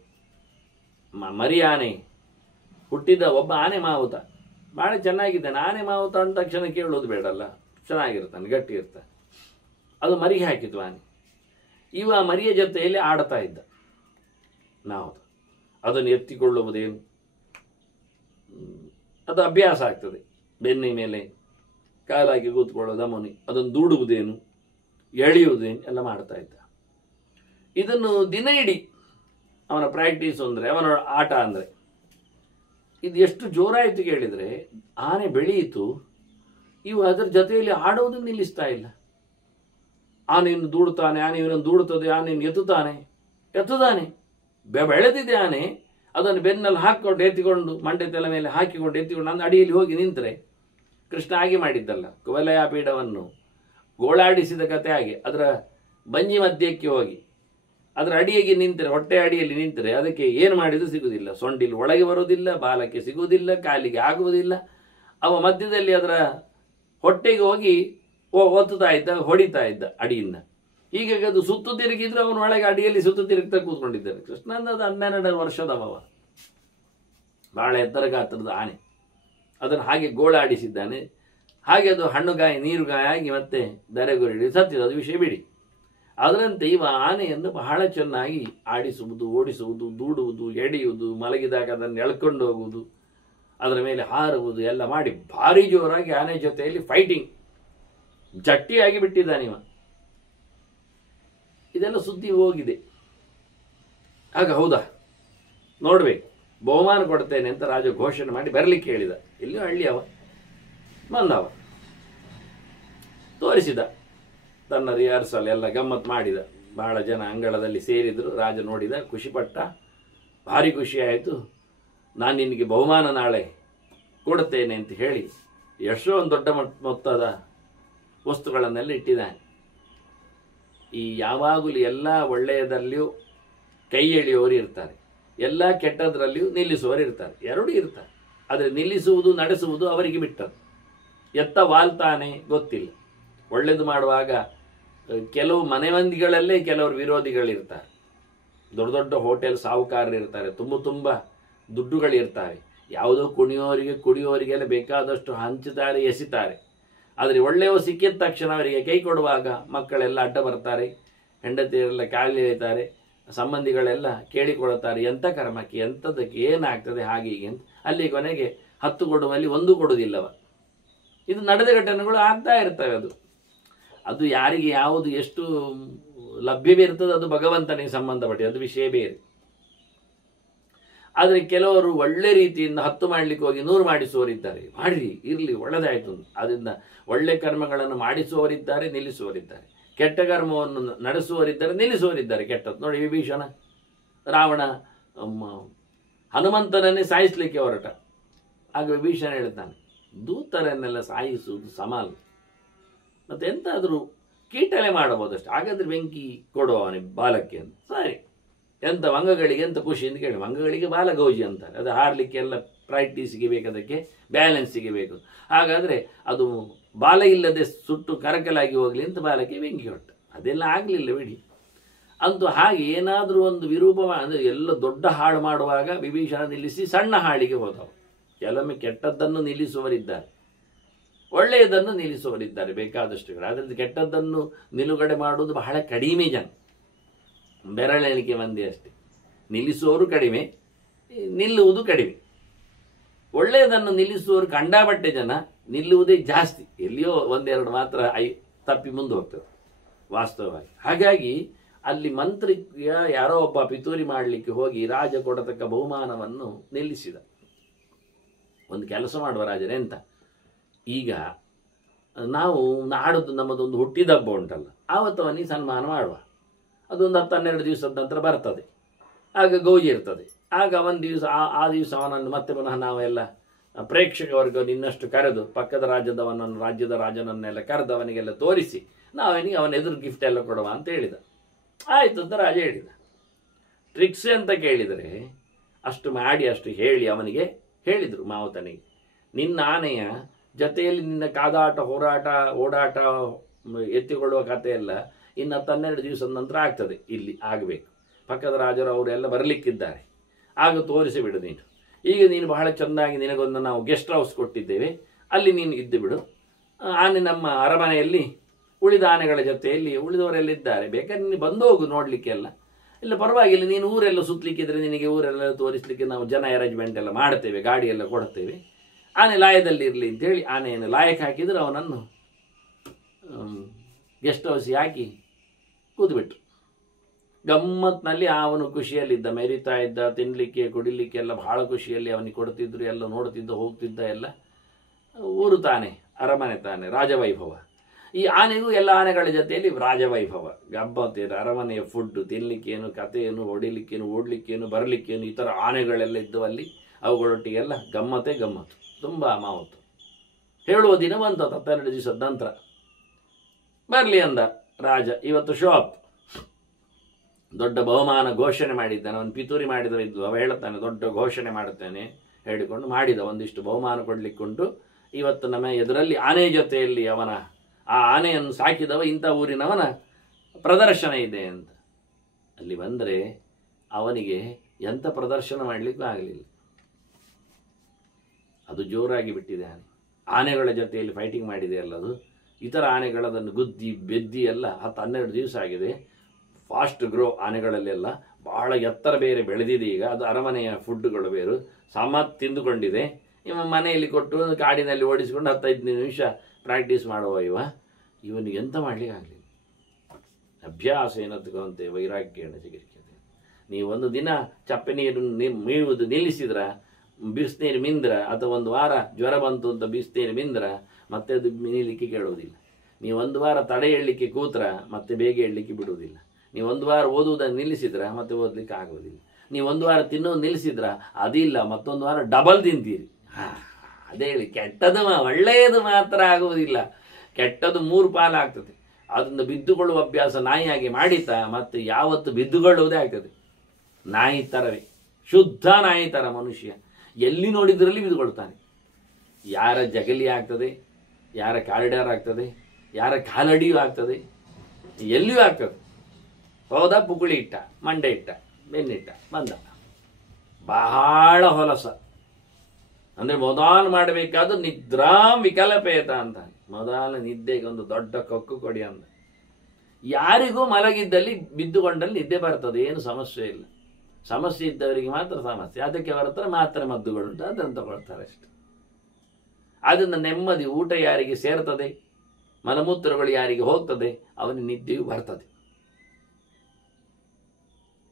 ಮರಿ ಆನೆ ಹುಟ್ಟಿದ ಒಬ್ಬ ಆನೆ ಮಾವುತ, ಭಾಳ ಚೆನ್ನಾಗಿದ್ದಾನೆ. ಆನೆ ಮಾವುತ ಅಂದ ತಕ್ಷಣ ಕೇಳೋದು ಬೇಡಲ್ಲ, ಚೆನ್ನಾಗಿರ್ತಾನೆ, ಗಟ್ಟಿ ಇರ್ತಾನೆ. ಅದು ಮರಿಗೆ ಹಾಕಿದ್ವು ಆನೆ. ಇವ ಮರಿಯ ಜೊತೆಯಲ್ಲಿ ಆಡ್ತಾ ಇದ್ದ. ನಾವು ಅದನ್ನು ಎತ್ತಿಕೊಳ್ಳುವುದೇನು, ಅದು ಅಭ್ಯಾಸ ಆಗ್ತದೆ. ಬೆನ್ನಿ ಮೇಲೆ ಕಾಲಾಗಿ ಕೂತ್ಕೊಳ್ಳೋದು ಅಮೋನಿ, ಅದನ್ನು ದೂಡುವುದೇನು, ಎಳೆಯುವುದೇನು ಎಲ್ಲ ಮಾಡ್ತಾ ಇದ್ದ. ಇದನ್ನು ದಿನ ಇಡೀ ಅವನ ಪ್ರಾಕ್ಟೀಸ್ ಅಂದರೆ, ಅವನ ಆಟ ಅಂದರೆ ಇದು ಎಷ್ಟು ಜೋರಾಯಿತು ಕೇಳಿದರೆ, ಆನೆ ಬೆಳೆಯಿತು, ಇವು ಅದರ ಜೊತೆಯಲ್ಲಿ ಆಡೋದನ್ನು ನಿಲ್ಲಿಸ್ತಾ ಇಲ್ಲ. ಆನೆಯನ್ನು ದೂಡುತ್ತಾನೆ, ಆನೆ ಇವನನ್ನು ದೂಡುತ್ತದೆ, ಆನೆಯನ್ನು ಎತ್ತುತ್ತಾನೆ, ಬೆಳೆದಿದೆ ಆನೆ. ಅದನ್ನು ಬೆನ್ನಲ್ಲಿ ಹಾಕಿಕೊಂಡು ಎತ್ತಿಕೊಂಡು, ಮಂಡೆ ತಲೆ ಮೇಲೆ ಹಾಕಿಕೊಂಡು ಎತ್ತಿಕೊಂಡು ನನ್ನ ಅಡಿಯಲ್ಲಿ ಹೋಗಿ ನಿಂತರೆ, ಕೃಷ್ಣ ಹಾಗೆ ಮಾಡಿದ್ದಲ್ಲ, ಕುವಲಯ ಪೀಠವನ್ನು ಗೋಳಾಡಿಸಿದ ಕತೆ ಹಾಗೆ. ಅದರ ಬಂಜಿ ಮಧ್ಯಕ್ಕೆ ಹೋಗಿ ಅದರ ಅಡಿಯಾಗಿ ನಿಂತರೆ, ಹೊಟ್ಟೆ ಅಡಿಯಲ್ಲಿ ನಿಂತರೆ ಅದಕ್ಕೆ ಏನು ಮಾಡಿದರೂ ಸಿಗುವುದಿಲ್ಲ. ಸೊಂಡಿಲು ಒಳಗೆ ಬರುವುದಿಲ್ಲ, ಬಾಲಕ್ಕೆ ಸಿಗುವುದಿಲ್ಲ, ಕಾಲಿಗೆ ಆಗುವುದಿಲ್ಲ. ಅವ ಮಧ್ಯದಲ್ಲಿ ಅದರ ಹೊಟ್ಟೆಗೆ ಹೋಗಿ ಒತ್ತುತ್ತಾ ಇದ್ದ, ಹೊಡಿತಾ ಇದ್ದ ಅಡಿಯಿಂದ. ಹೀಗಾಗಿ ಅದು ಸುತ್ತು ತಿರುಗಿದ್ರೆ ಅವನ ಒಳಗೆ ಅಡಿಯಲ್ಲಿ ಸುತ್ತು ತಿರುಗ್ತಾ ಕೂತ್ಕೊಂಡಿದ್ದಾನೆ. ಕೃಷ್ಣನದು 12 ವರ್ಷದವ, ಬಹಳ ಎತ್ತರ ಗಾತ್ರದ ಆನೆ. ಅದನ್ನು ಹಾಗೆ ಗೋಳಾಡಿಸಿದ್ದಾನೆ. ಹಾಗೆ ಅದು ಹಣ್ಣುಗಾಯಿ ನೀರುಗಾಯಿ ಆಗಿ ಮತ್ತೆ ಧರೆಗುರುಡಿ ಸತ್ತಿದೆ, ಅದು ವಿಷಯ ಬಿಡಿ. ಅದರಂತೆ ಇವ ಆನೆಯನ್ನು ಬಹಳ ಚೆನ್ನಾಗಿ ಆಡಿಸುವುದು, ಓಡಿಸುವುದು, ದೂಡುವುದು, ಎಡೆಯುವುದು, ಮಲಗಿದಾಗ ಅದನ್ನು ಎಳ್ಕೊಂಡು ಹೋಗುವುದು, ಅದರ ಮೇಲೆ ಹಾರುವುದು ಎಲ್ಲ ಮಾಡಿ ಭಾರಿ ಜೋರಾಗಿ ಆನೆ ಜೊತೆಯಲ್ಲಿ ಫೈಟಿಂಗ್, ಜಟ್ಟಿಯಾಗಿ ಬಿಟ್ಟಿದ್ದಾನಿವ. ಇದೆಲ್ಲ ಸುದ್ದಿ ಹೋಗಿದೆ. ಆಗ ಹೌದಾ ನೋಡ್ಬೇಕು, ಬಹುಮಾನ ಕೊಡ್ತೇನೆ ಅಂತ ರಾಜ ಘೋಷಣೆ ಮಾಡಿ ಬರಲಿಕ್ಕೆ ಹೇಳಿದ. ಎಲ್ಲಿಯೂ ಹಳ್ಳಿಯವ ಬಂದವ, ತೋರಿಸಿದ ತನ್ನ ರಿಹರ್ಸಲ್ ಎಲ್ಲ ಗಮ್ಮತ್ತು ಮಾಡಿದ. ಬಹಳ ಜನ ಅಂಗಳದಲ್ಲಿ ಸೇರಿದರು. ರಾಜ ನೋಡಿದ, ಖುಷಿಪಟ್ಟ, ಭಾರಿ ಖುಷಿ ಆಯಿತು. ನಾನು ನಿನಗೆ ಬಹುಮಾನ ನಾಳೆ ಕೊಡುತ್ತೇನೆ ಅಂತ ಹೇಳಿ ಎಷ್ಟೋ ಒಂದು ದೊಡ್ಡ ಮೊತ್ತದ ವಸ್ತುಗಳನ್ನೆಲ್ಲ ಇಟ್ಟಿದ್ದಾನೆ. ಈ ಯಾವಾಗಲೂ ಎಲ್ಲ ಒಳ್ಳೆಯದಲ್ಲಿಯೂ ಕೈ ಎಳೆಯುವವರು ಇರ್ತಾರೆ, ಎಲ್ಲ ಕೆಟ್ಟದ್ರಲ್ಲಿಯೂ ನಿಲ್ಲಿಸುವವರು ಇರ್ತಾರೆ, ಎರಡೂ ಇರ್ತಾರೆ. ಆದರೆ ನಿಲ್ಲಿಸುವುದು, ನಡೆಸುವುದು ಅವರಿಗೆ ಬಿಟ್ಟದ್ದು. ಎತ್ತ ವಾಲ್ತಾನೆ ಗೊತ್ತಿಲ್ಲ. ಒಳ್ಳೆಯದು ಮಾಡುವಾಗ ಕೆಲವು ಮನೆ ಮಂದಿಗಳಲ್ಲೇ ಕೆಲವರು ವಿರೋಧಿಗಳಿರ್ತಾರೆ. ದೊಡ್ಡ ದೊಡ್ಡ ಹೋಟೆಲ್ ಸಾಹುಕಾರರು ಇರ್ತಾರೆ, ತುಂಬ ದುಡ್ಡುಗಳಿರ್ತಾರೆ. ಯಾವುದೋ ಕುಡಿಯೋರಿಗೆಲ್ಲ ಬೇಕಾದಷ್ಟು ಹಂಚುತ್ತಾರೆ, ಎಸಿತಾರೆ. ಆದರೆ ಒಳ್ಳೆಯವ ಸಿಕ್ಕಿದ ತಕ್ಷಣ ಅವರಿಗೆ ಕೈ ಕೊಡುವಾಗ ಮಕ್ಕಳೆಲ್ಲ ಅಡ್ಡ ಬರ್ತಾರೆ, ಹೆಂಡತಿಯರೆಲ್ಲ ಕಾಲಿ ಎಳಿತಾರೆ, ಸಂಬಂಧಿಗಳೆಲ್ಲ ಕೇಳಿಕೊಳ್ಳುತ್ತಾರೆ, ಎಂಥ ಕರ್ಮಕ್ಕೆ, ಎಂಥದಕ್ಕೆ, ಏನಾಗ್ತದೆ, ಹಾಗೆ ಹೀಗೆ ಅಂತ. ಅಲ್ಲಿ ಕೊನೆಗೆ 10 ಕೊಡುವಲ್ಲಿ 1 ಕೊಡುವುದಿಲ್ಲವ. ಇದು ನಡೆದ ಘಟನೆಗಳು ಆಗ್ತಾ ಇರ್ತವೆ. ಅದು ಯಾರಿಗೆ ಯಾವುದು ಎಷ್ಟು ಲಭ್ಯವಿರ್ತದೆ ಅದು ಭಗವಂತನಿಗೆ ಸಂಬಂಧಪಟ್ಟಿದೆ, ಅದು ವಿಷಯ ಬೇರೆ. ಆದರೆ ಕೆಲವರು ಒಳ್ಳೆ ರೀತಿಯಿಂದ 10 ಮಾಡಲಿಕ್ಕೆ ಹೋಗಿ 100 ಮಾಡಿಸುವವರಿದ್ದಾರೆ. ಮಾಡಿರಿ, ಇರಲಿ, ಒಳ್ಳೆದಾಯಿತು. ಅದರಿಂದ ಒಳ್ಳೆ ಕರ್ಮಗಳನ್ನು ಮಾಡಿಸುವವರಿದ್ದಾರೆ, ನಿಲ್ಲಿಸುವವರಿದ್ದಾರೆ. ಕೆಟ್ಟ ಕರ್ಮವನ್ನು ನಡೆಸುವವರಿದ್ದಾರೆ, ನಿಲ್ಲಿಸುವವರಿದ್ದಾರೆ. ಕೆಟ್ಟದ್ದು ನೋಡಿ, ವಿಭೀಷಣ ರಾವಣ ಹನುಮಂತನನ್ನೇ ಸಾಯಿಸಲಿಕ್ಕೆ ಹೊರಟ. ಆಗ ವಿಭೀಷಣ ಹೇಳ್ತಾನೆ, ದೂತರನ್ನೆಲ್ಲ ಸಾಯಿಸುವುದು ಸಮಾನ, ಮತ್ತೆ ಎಂತಾದರೂ ಕೀಟಲೆ ಮಾಡಬಹುದಷ್ಟು, ಹಾಗಾದ್ರೆ ಬೆಂಕಿ ಕೊಡುವ ಅವನಿಗೆ ಬಾಲಕ್ಕೆ ಅಂತ. ಸರಿ, ಎಂಥ ಮಂಗಗಳಿಗೆ ಎಂಥ ಖುಷಿ ಅಂತ ಕೇಳಿ, ಮಂಗಗಳಿಗೆ ಬಾಲಗೌಜಿ ಅಂತಾರೆ. ಅದು ಹಾರಲಿಕ್ಕೆ ಎಲ್ಲ ಪ್ರಾಕ್ಟೀಸಿಗೆ ಬೇಕು, ಅದಕ್ಕೆ ಬ್ಯಾಲೆನ್ಸಿಗೆ ಬೇಕು. ಹಾಗಾದರೆ ಅದು ಬಾಲ ಇಲ್ಲದೆ ಸುಟ್ಟು ಕರಕಲಾಗಿ ಹೋಗಲಿ ಅಂತ ಬಾಲಕ್ಕೆ ಬೆಂಕಿ ಹೊಟ್ಟ. ಅದೆಲ್ಲ ಆಗಲಿಲ್ಲ ಬಿಡಿ. ಅಂತೂ ಹಾಗೆ ಏನಾದರೂ ಒಂದು ವಿರೂಪ ಅಂದರೆ ಎಲ್ಲ ದೊಡ್ಡ ಹಾಳು ಮಾಡುವಾಗ ವಿಭೀಷಣ ನಿಲ್ಲಿಸಿ ಸಣ್ಣ ಹಾಳಿಗೆ ಹೋದವು. ಕೆಲವೊಮ್ಮೆ ಕೆಟ್ಟದ್ದನ್ನು ನಿಲ್ಲಿಸುವರಿದ್ದಾರೆ, ಒಳ್ಳೆಯದನ್ನು ನಿಲ್ಲಿಸುವರಿದ್ದಾರೆ, ಬೇಕಾದಷ್ಟುಗಳು. ಅದರಿಂದ ಕೆಟ್ಟದ್ದನ್ನು ನಿಲುಗಡೆ ಮಾಡುವುದು ಬಹಳ ಕಡಿಮೆ ಜನ, ಬೆರಳೆಣಿಕೆ ಮಂದಿ ಅಷ್ಟೇ. ನಿಲ್ಲಿಸುವವರು ಕಡಿಮೆ, ನಿಲ್ಲುವುದು ಕಡಿಮೆ. ಒಳ್ಳೆಯದನ್ನು ನಿಲ್ಲಿಸುವವರು ಕಂಡಾಬಟ್ಟೆ ಜನ, ನಿಲ್ಲುವುದೇ ಜಾಸ್ತಿ. ಎಲ್ಲಿಯೋ 1-2 ಮಾತ್ರ ತಪ್ಪಿ ಮುಂದೆ ಹೋಗ್ತದೆ ವಾಸ್ತವವಾಗಿ. ಹಾಗಾಗಿ ಅಲ್ಲಿ ಮಂತ್ರಿಯ ಯಾರೋ ಒಬ್ಬ ಪಿತೂರಿ ಮಾಡಲಿಕ್ಕೆ ಹೋಗಿ ರಾಜ ಕೊಡತಕ್ಕ ಬಹುಮಾನವನ್ನು ನಿಲ್ಲಿಸಿದ. ಒಂದು ಕೆಲಸ ಮಾಡುವ ರಾಜರೇ ಅಂತ, ಈಗ ನಾವು ನಾಡದ್ದು ನಮ್ಮದೊಂದು ಹುಟ್ಟಿದಬ್ಬ ಉಂಟಲ್ಲ, ಆವತ್ತು ಅವನಿಗೆ ಸನ್ಮಾನ ಮಾಡುವ. ಅದೊಂದು 10-12 ದಿವಸದ ನಂತರ ಬರ್ತದೆ. ಆಗ ಗೌಜಿ ಇರ್ತದೆ. ಆಗ ಒಂದು ದಿವಸ ಆ ದಿವಸ ಅವನನ್ನು ಮತ್ತೆ ಪುನಃ ನಾವೆಲ್ಲ ಪ್ರೇಕ್ಷಕ ವರ್ಗ ಇನ್ನಷ್ಟು ಕರೆದು ಪಕ್ಕದ ರಾಜ್ಯದ ರಾಜನನ್ನೆಲ್ಲ ಕರೆದು ಅವನಿಗೆಲ್ಲ ತೋರಿಸಿ ನಾವನಿಗೆ ಅವನ ಎದುರು ಗಿಫ್ಟ್ ಎಲ್ಲ ಕೊಡುವ ಅಂತ ಹೇಳಿದ. ಆಯಿತು ಅಂತ ರಾಜ ಹೇಳಿದ. ಟ್ರಿಕ್ಸ್ ಅಂತ ಕೇಳಿದರೆ ಅಷ್ಟು ಮಾಡಿ ಅಷ್ಟು ಹೇಳಿ ಅವನಿಗೆ ಹೇಳಿದರು ಮಾವುತನಿಗೆ, ನಿನ್ನ ಆನೆಯ ಜೊತೆಯಲ್ಲಿ ನಿನ್ನ ಕಾದಾಟ ಹೋರಾಟ ಓಡಾಟ ಎತ್ತಿಕೊಳ್ಳುವ ಕಥೆಯೆಲ್ಲ ಇನ್ನು 12 ದಿವಸದ ನಂತರ ಆಗ್ತದೆ, ಇಲ್ಲಿ ಆಗಬೇಕು. ಪಕ್ಕದ ರಾಜರು ಅವರೆಲ್ಲ ಬರಲಿಕ್ಕಿದ್ದಾರೆ, ಆಗ ತೋರಿಸಿಬಿಡು ನೀನು. ಈಗ ನೀನು ಬಹಳ ಚೆಂದಾಗಿ ನಿನಗೊಂದು ನಾವು ಗೆಸ್ಟ್ ಹೌಸ್ ಕೊಟ್ಟಿದ್ದೇವೆ, ಅಲ್ಲಿ ನೀನು ಇದ್ದು ಬಿಡು. ಆನೆ ನಮ್ಮ ಅರಮನೆಯಲ್ಲಿ ಉಳಿದ ಆನೆಗಳ ಜೊತೆಯಲ್ಲಿ ಉಳಿದವರೆಲ್ಲಿದ್ದಾರೆ, ಬೇಕಾದ್ರೆ ನೀನು ಬಂದು ಹೋಗು ನೋಡಲಿಕ್ಕೆಲ್ಲ. ಇಲ್ಲ ಪರವಾಗಿಲ್ಲ, ನೀನು ಊರೆಲ್ಲ ಸುತ್ತಲಿಕ್ಕಿದ್ರೆ ನಿನಗೆ ಊರೆಲ್ಲ ತೋರಿಸಲಿಕ್ಕೆ ನಾವು ಜನ ಅರೇಂಜ್ಮೆಂಟ್ ಎಲ್ಲ ಮಾಡ್ತೇವೆ, ಗಾಡಿ ಎಲ್ಲ ಕೊಡ್ತೇವೆ, ಆನೆ ಲಾಯದಲ್ಲಿ ಇರಲಿ ಅಂತೇಳಿ ಆನೆಯನ್ನು ಲಾಯಕ್ಕೆ ಹಾಕಿದರೆ ಅವನನ್ನು ಗೆಸ್ಟ್ ಹೌಸಿಗೆ ಹಾಕಿ ಕೂತ್ಬಿಟ್ರು. ಗಮ್ಮತ್ನಲ್ಲಿ ಅವನು ಖುಷಿಯಲ್ಲಿದ್ದ, ಮೆರಿತಾ ಇದ್ದ, ತಿನ್ನಲಿಕ್ಕೆ ಕುಡಿಲಿಕ್ಕೆ ಎಲ್ಲ ಬಹಳ ಖುಷಿಯಲ್ಲಿ ಅವನಿಗೆ ಕೊಡ್ತಿದ್ರು, ಎಲ್ಲ ನೋಡ್ತಿದ್ದ ಹೋಗ್ತಿದ್ದ, ಎಲ್ಲ ಊರು ತಾನೆ, ಅರಮನೆ ತಾನೆ, ರಾಜವೈಭವ. ಈ ಆನೆಗೂ ಎಲ್ಲ ಆನೆಗಳ ಜೊತೆಯಲ್ಲಿ ರಾಜವೈಭವ, ಗಮ್ಮತ್ತೇನು, ಅರಮನೆಯ ಫುಡ್, ತಿನ್ನಲಿಕ್ಕೇನು, ಕಥೆಯೇನು, ಹೊಡಿಲಿಕ್ಕೇನು, ಓಡಲಿಕ್ಕೇನು, ಬರಲಿಕ್ಕೇನು, ಈ ಥರ ಆನೆಗಳೆಲ್ಲ ಇದ್ದವಲ್ಲಿ ಅವುಗಳೊಟ್ಟಿಗೆಲ್ಲ ಗಮ್ಮತ್ತೇ ಗಮ್ಮತ್ತು, ತುಂಬ ಮಾವತ್ತು. ಹೇಳುವ ದಿನ ಬಂತು 12 ದಿವಸದ ನಂತರ. ಬರಲಿ ಅಂದ ರಾಜ, ಇವತ್ತು ಶಾಪ್ ದೊಡ್ಡ ಬಹುಮಾನ ಘೋಷಣೆ ಮಾಡಿದ್ದಾನೆ. ಅವನು ಪಿತೂರಿ ಮಾಡಿದವಿದ್ದು ಅವ ಹೇಳ್ತಾನೆ, ದೊಡ್ಡ ಘೋಷಣೆ ಮಾಡುತ್ತೇನೆ ಹೇಳಿಕೊಂಡು ಮಾಡಿದ. ಒಂದಿಷ್ಟು ಬಹುಮಾನ ಕೊಡಲಿಕ್ಕುಂಟು, ಇವತ್ತು ನಮ್ಮ ಎದುರಲ್ಲಿ ಆನೆ ಜೊತೆಯಲ್ಲಿ ಅವನ ಆ ಆನೆಯನ್ನು ಸಾಕಿದವ ಇಂಥ ಊರಿನವನ ಪ್ರದರ್ಶನ ಇದೆ ಅಂತ. ಅಲ್ಲಿ ಬಂದರೆ ಅವನಿಗೆ ಎಂಥ ಪ್ರದರ್ಶನ ಮಾಡಲಿಕ್ಕೂ ಆಗಲಿಲ್ಲ. ಅದು ಜೋರಾಗಿ ಬಿಟ್ಟಿದೆ ಆನೆ. ಆನೆಗಳ ಜೊತೆಯಲ್ಲಿ ಫೈಟಿಂಗ್ ಮಾಡಿದೆ ಅಲ್ಲ ಅದು. ಇತರ ಆನೆಗಳದನ್ನು ಗುದ್ದಿ ಬೆದ್ದಿ ಎಲ್ಲ 10-12 ದಿವಸ ಆಗಿದೆ. ಫಾಸ್ಟ್ ಗ್ರೋ ಆನೆಗಳಲ್ಲೆಲ್ಲ ಬಹಳ ಎತ್ತರ ಬೇರೆ ಬೆಳೆದಿದೆ. ಈಗ ಅದು ಅರಮನೆಯ ಫುಡ್ಗಳು ಬೇರು ಸಾಮತ್ ತಿಂದುಕೊಂಡಿದೆ. ಇವ ಮನೆಯಲ್ಲಿ ಕೊಟ್ಟು ಕಾಡಿನಲ್ಲಿ ಓಡಿಸಿಕೊಂಡು 15 ನಿಮಿಷ ಪ್ರಾಕ್ಟೀಸ್ ಮಾಡುವ ಇವನಿಗೆ ಎಂತ ಮಾಡಲಿಕ್ಕೆ ಆಗಲಿಲ್ಲ. ಅಭ್ಯಾಸ ಏನಂತೆ ವೈರಾಗ್ಯನ ಚಿಕಿತ್ಸೆ. ನೀವು ಒಂದು ದಿನ ಚಪ್ಪೆ ನೀರು ಮೀಳುವುದು ನಿಲ್ಲಿಸಿದ್ರ, ಬಿಸಿನೀರು ಮಿಂದ್ರ, ಅಥವಾ ಒಂದು ವಾರ ಜ್ವರ ಬಂತು ಅಂತ ಬಿಸಿನೀರು ಮಿಂದ್ರ ಮತ್ತೆ ಅದು ಮೀಲಿಕ್ಕೆ ಕೇಳುವುದಿಲ್ಲ. ನೀವು ಒಂದು ವಾರ ತಡೆ ಹೇಳಲಿಕ್ಕೆ ಕೂತ್ರ ಮತ್ತೆ ಬೇಗ ಹೇಳಲಿಕ್ಕೆ ಬಿಡುವುದಿಲ್ಲ. ನೀವು ಒಂದು ವಾರ ಓದುವುದನ್ನು ನಿಲ್ಲಿಸಿದ್ರ ಮತ್ತೆ ಓದಲಿಕ್ಕೆ ಆಗುವುದಿಲ್ಲ. ನೀವು ಒಂದು ವಾರ ತಿನ್ನೋದು ನಿಲ್ಲಿಸಿದ್ರ ಅದಿಲ್ಲ, ಮತ್ತೊಂದು ವಾರ ಡಬಲ್ ತಿಂತೀರಿ. ಅದೇ ಹೇಳಿ, ಕೆಟ್ಟದು ಒಳ್ಳೆಯದು ಮಾತ್ರ ಆಗುವುದಿಲ್ಲ, ಕೆಟ್ಟದು 3 ಪಾಲು ಆಗ್ತದೆ. ಅದನ್ನು ಬಿದ್ದುಕೊಳ್ಳುವ ಅಭ್ಯಾಸ ನಾಯಿಯಾಗಿ ಮಾಡಿತಾ ಮತ್ತೆ ಯಾವತ್ತು ಬಿದ್ದುಕೊಳ್ಳುವುದೇ ಆಗ್ತದೆ. ನಾಯಿ ಥರವೇ, ಶುದ್ಧ ನಾಯಿ ಥರ ಮನುಷ್ಯ ಎಲ್ಲಿ ನೋಡಿದ್ರಲ್ಲಿ ಬಿದ್ದುಕೊಳ್ತಾನೆ. ಯಾರ ಜಗಲಿ ಆಗ್ತದೆ, ಯಾರ ಕಾರಿಡಾರ್ ಆಗ್ತದೆ, ಯಾರ ಕಾಲಡಿಯೂ ಆಗ್ತದೆ, ಎಲ್ಲಿಯೂ ಆಗ್ತದೆ. ಹೋದ ಪುಕುಳಿ ಇಟ್ಟ, ಮಂಡೆ ಇಟ್ಟ, ಬೆನ್ನಿಟ್ಟ, ಬಂದ. ಬಹಳ ಹೊಲಸ. ಅಂದರೆ ಮೊದಲು ಮಾಡಬೇಕಾದ ನಿದ್ರಾಂ ವಿಕಲ್ಪೇತ ಅಂತ. ಮೊದಲ ನಿದ್ದೆಗೆ ಒಂದು ದೊಡ್ಡ ಕೊಕ್ಕು ಕೊಡಿ ಅಂದ. ಯಾರಿಗೂ ಮಲಗಿದ್ದಲ್ಲಿ ಬಿದ್ದುಕೊಂಡಲ್ಲಿ ನಿದ್ದೆ ಬರ್ತದೆ, ಏನು ಸಮಸ್ಯೆ ಇಲ್ಲ. ಸಮಸ್ಯೆ ಇದ್ದವರಿಗೆ ಮಾತ್ರ ಸಮಸ್ಯೆ. ಅದಕ್ಕೆ ಅವರ ಹತ್ರ ಮಾತ್ರ ಮದ್ದುಗಳುಂಟು, ಅದನ್ನು ತಗೊಳ್ತಾರೆ ಅಷ್ಟೆ. ಅದನ್ನು ನೆಮ್ಮದಿ. ಊಟ ಯಾರಿಗೆ ಸೇರ್ತದೆ, ಮಲಮೂತ್ರಗಳು ಯಾರಿಗೆ ಹೋಗ್ತದೆ, ಅವನಿಗೆ ನಿದ್ದೆಯೂ ಬರ್ತದೆ.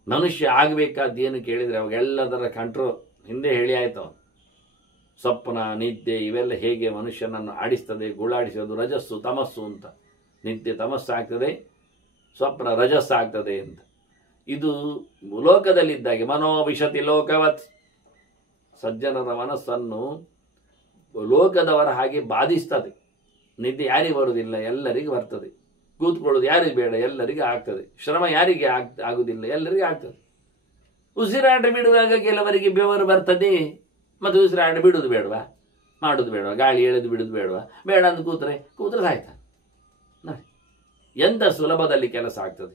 ಮನುಷ್ಯ ಆಗಬೇಕಾದ್ದೇನು ಕೇಳಿದರೆ ಅವಾಗೆಲ್ಲದರ ಕಂಟ್ರೋಲ್ ಹಿಂದೆ ಹೇಳಿ ಆಯ್ತು. ಸ್ವಪ್ನ, ನಿದ್ದೆ ಇವೆಲ್ಲ ಹೇಗೆ ಮನುಷ್ಯನನ್ನು ಆಡಿಸ್ತದೆ, ಗೂಳಾಡಿಸೋದು ರಜಸ್ಸು ತಮಸ್ಸು ಅಂತ. ನಿದ್ದೆ ತಮಸ್ಸಾಗ್ತದೆ, ಸ್ವಪ್ನ ರಜಸ್ಸಾಗ್ತದೆ ಅಂತ. ಇದು ಲೋಕದಲ್ಲಿದ್ದಾಗೆ ಮನೋವಿಶತಿ ಲೋಕವತ್. ಸಜ್ಜನರ ಮನಸ್ಸನ್ನು ಲೋಕದವರ ಹಾಗೆ ಬಾಧಿಸ್ತದೆ. ನಿದ್ದೆ ಯಾರಿಗೆ ಬರುವುದಿಲ್ಲ, ಎಲ್ಲರಿಗೂ ಬರ್ತದೆ. ಕೂತ್ಕೊಳ್ಳೋದು ಯಾರಿಗೆ ಬೇಡ, ಎಲ್ಲರಿಗೂ ಆಗ್ತದೆ. ಶ್ರಮ ಯಾರಿಗೆ ಆಗುವುದಿಲ್ಲ, ಎಲ್ಲರಿಗೂ ಆಗ್ತದೆ. ಉಸಿರಾಟ ಬಿಡುವಾಗ ಕೆಲವರಿಗೆ ಬೆವರು ಬರ್ತದೆ, ಮತ್ತು ಉಸಿರಾಟ ಬಿಡುವುದು ಬೇಡವಾ, ಮಾಡೋದು ಬೇಡವಾ, ಗಾಳಿ ಎಳೆದು ಬಿಡುವುದು ಬೇಡವಾ, ಬೇಡ ಅಂತ ಕೂತ್ರೆ ಸಾಯ್ತಾನೆ. ನೋಡಿ ಎಂಥ ಸುಲಭದಲ್ಲಿ ಕೆಲಸ ಆಗ್ತದೆ.